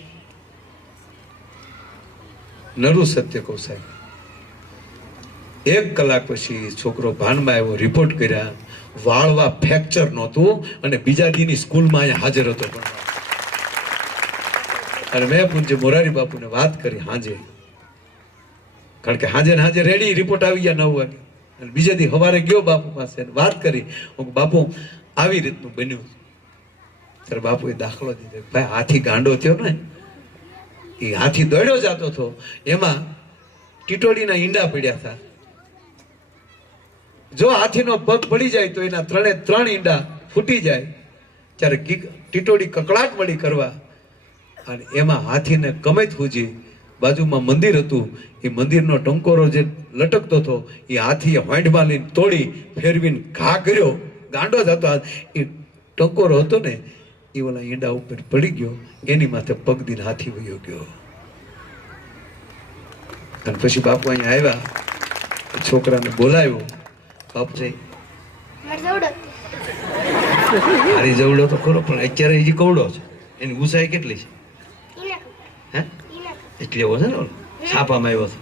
નરું સત્ય કહું સાહેબ, 1 કલાક પછી છોકરો ભાનમાં આવ્યો, રિપોર્ટ કર્યા, વાળવા ફ્રેક્ચર નહોતું અને બીજા દીની સ્કૂલમાં અહીંયા હાજર હતો. પણ અને મેં પૂજ્ય મોરારી બાપુને વાત કરી હાજે, કારણ કે હાજે રેડી રિપોર્ટ આવી ગયા 9 વાગે. અને બીજા દી સવારે ગયો બાપુ પાસે વાત કરી, હું બાપુ આવી રીતનું બન્યું. ત્યારે બાપુએ દાખલો દીધો, ભાઈ હાથી ગાંડો થયો ને, એ હાથી દોડ્યો જતો હતો, એમાં ટીટોડીના ઈંડા પડ્યા હતા. જો હાથીનો પગ પડી જાય તો એના 3 ઈંડા ફૂટી જાય. ત્યારે ટીટોડી કકળાટ વળી કરવા અને એમાં હાથીને કમેત ફૂજી. બાજુમાં મંદિર હતું, એ મંદિરનો ટંકોરો જે લટકતો હતો એ હાથીએ હોંડમાં લઈને તોડી ફેરવીને ઘા કર્યો. ગાંડો જ હતો. એ ટંકોરો હતો ને એ ઓલા ઈંડા ઉપર પડી ગયો, એની માથે પગ દીને હાથી વયો ગયો. અને પછી બાપુ અહીંયા આવ્યા, છોકરાને બોલાવ્યો. બાપુ જઈ હારી જવડો તો ખરો, પણ અત્યારે હજી કવડો છે. એની ઊંચાઈ કેટલી છે? હે એટલે એવો છે ને, છાપામાં આવ્યો છે.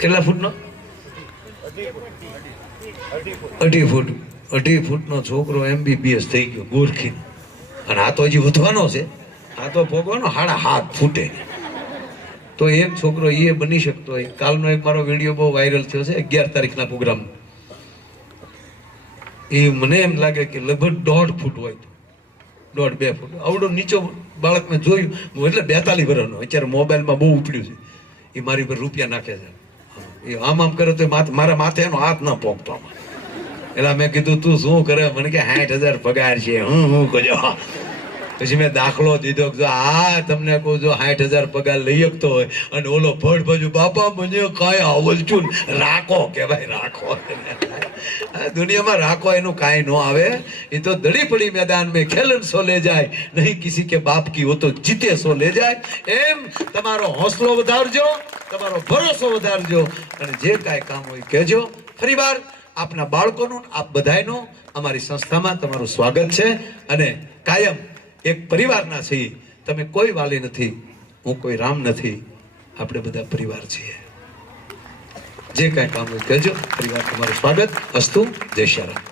કેટલા ફૂટનો? 2.5 ફૂટ. 2.5 ફૂટનો છોકરો MBBS થઈ ગયો ગોરખી. અને આ તો હજી વધવાનો છે, આ તો ભોગવાનો 7.5 ફૂટે. તો એક છોકરો એ બની શકતો હોય. કાલનો એક મારો વિડીયો બહુ વાયરલ થયો છે 11 તારીખના પ્રોગ્રામ. એ મને એમ લાગે કે લગભગ 1.5 ફૂટ હોય, 1.5-2 ફૂટ. આવડો નીચો બાળક મેં જોયું, એટલે 42 વર્ષનો. અત્યારે મોબાઈલમાં બહુ ઉપડ્યું છે. એ મારી પર રૂપિયા નાખે છે. એ આમ કરે તો મારા માથે એનો હાથ ના પોકતો. એટલે મેં કીધું તું શું કરે? મને કે 60,000 પગાર છે. હું કજો. પછી મેં દાખલો દીધો, જો આ તમને કહું, જો 60,000 પગાર લઈ શકતો હોય અને ઓલો ભડ બાજુ બાપા મને કાંઈ આવલચું રાખો કે ભાઈ રાખો. દુનિયામાં રાખો એનું કાંઈ ન આવે. એ તો દડી પડી મેદાન મેં ખેલન સો લે જાય, નહીં કિસી કે બાપ કી હો તો જીતે સો લે જાય. એમ તમારો હોંસલો વધારજો, તમારો ભરોસો વધારજો અને જે કાંઈ કામ હોય કહેજો. ફરીવાર આપના બાળકોનું, આપ બધાયનું અમારી સંસ્થામાં તમારું સ્વાગત છે. અને કાયમ એક પરિવારના છીએ. તમે કોઈ વાલી નથી, હું કોઈ રામ નથી, આપણે બધા પરિવાર છીએ. જે કાંઈ કામ હોય કહેજો. પરિવાર તમારું સ્વાગત. અસ્તુ. જય શ્રી રામ.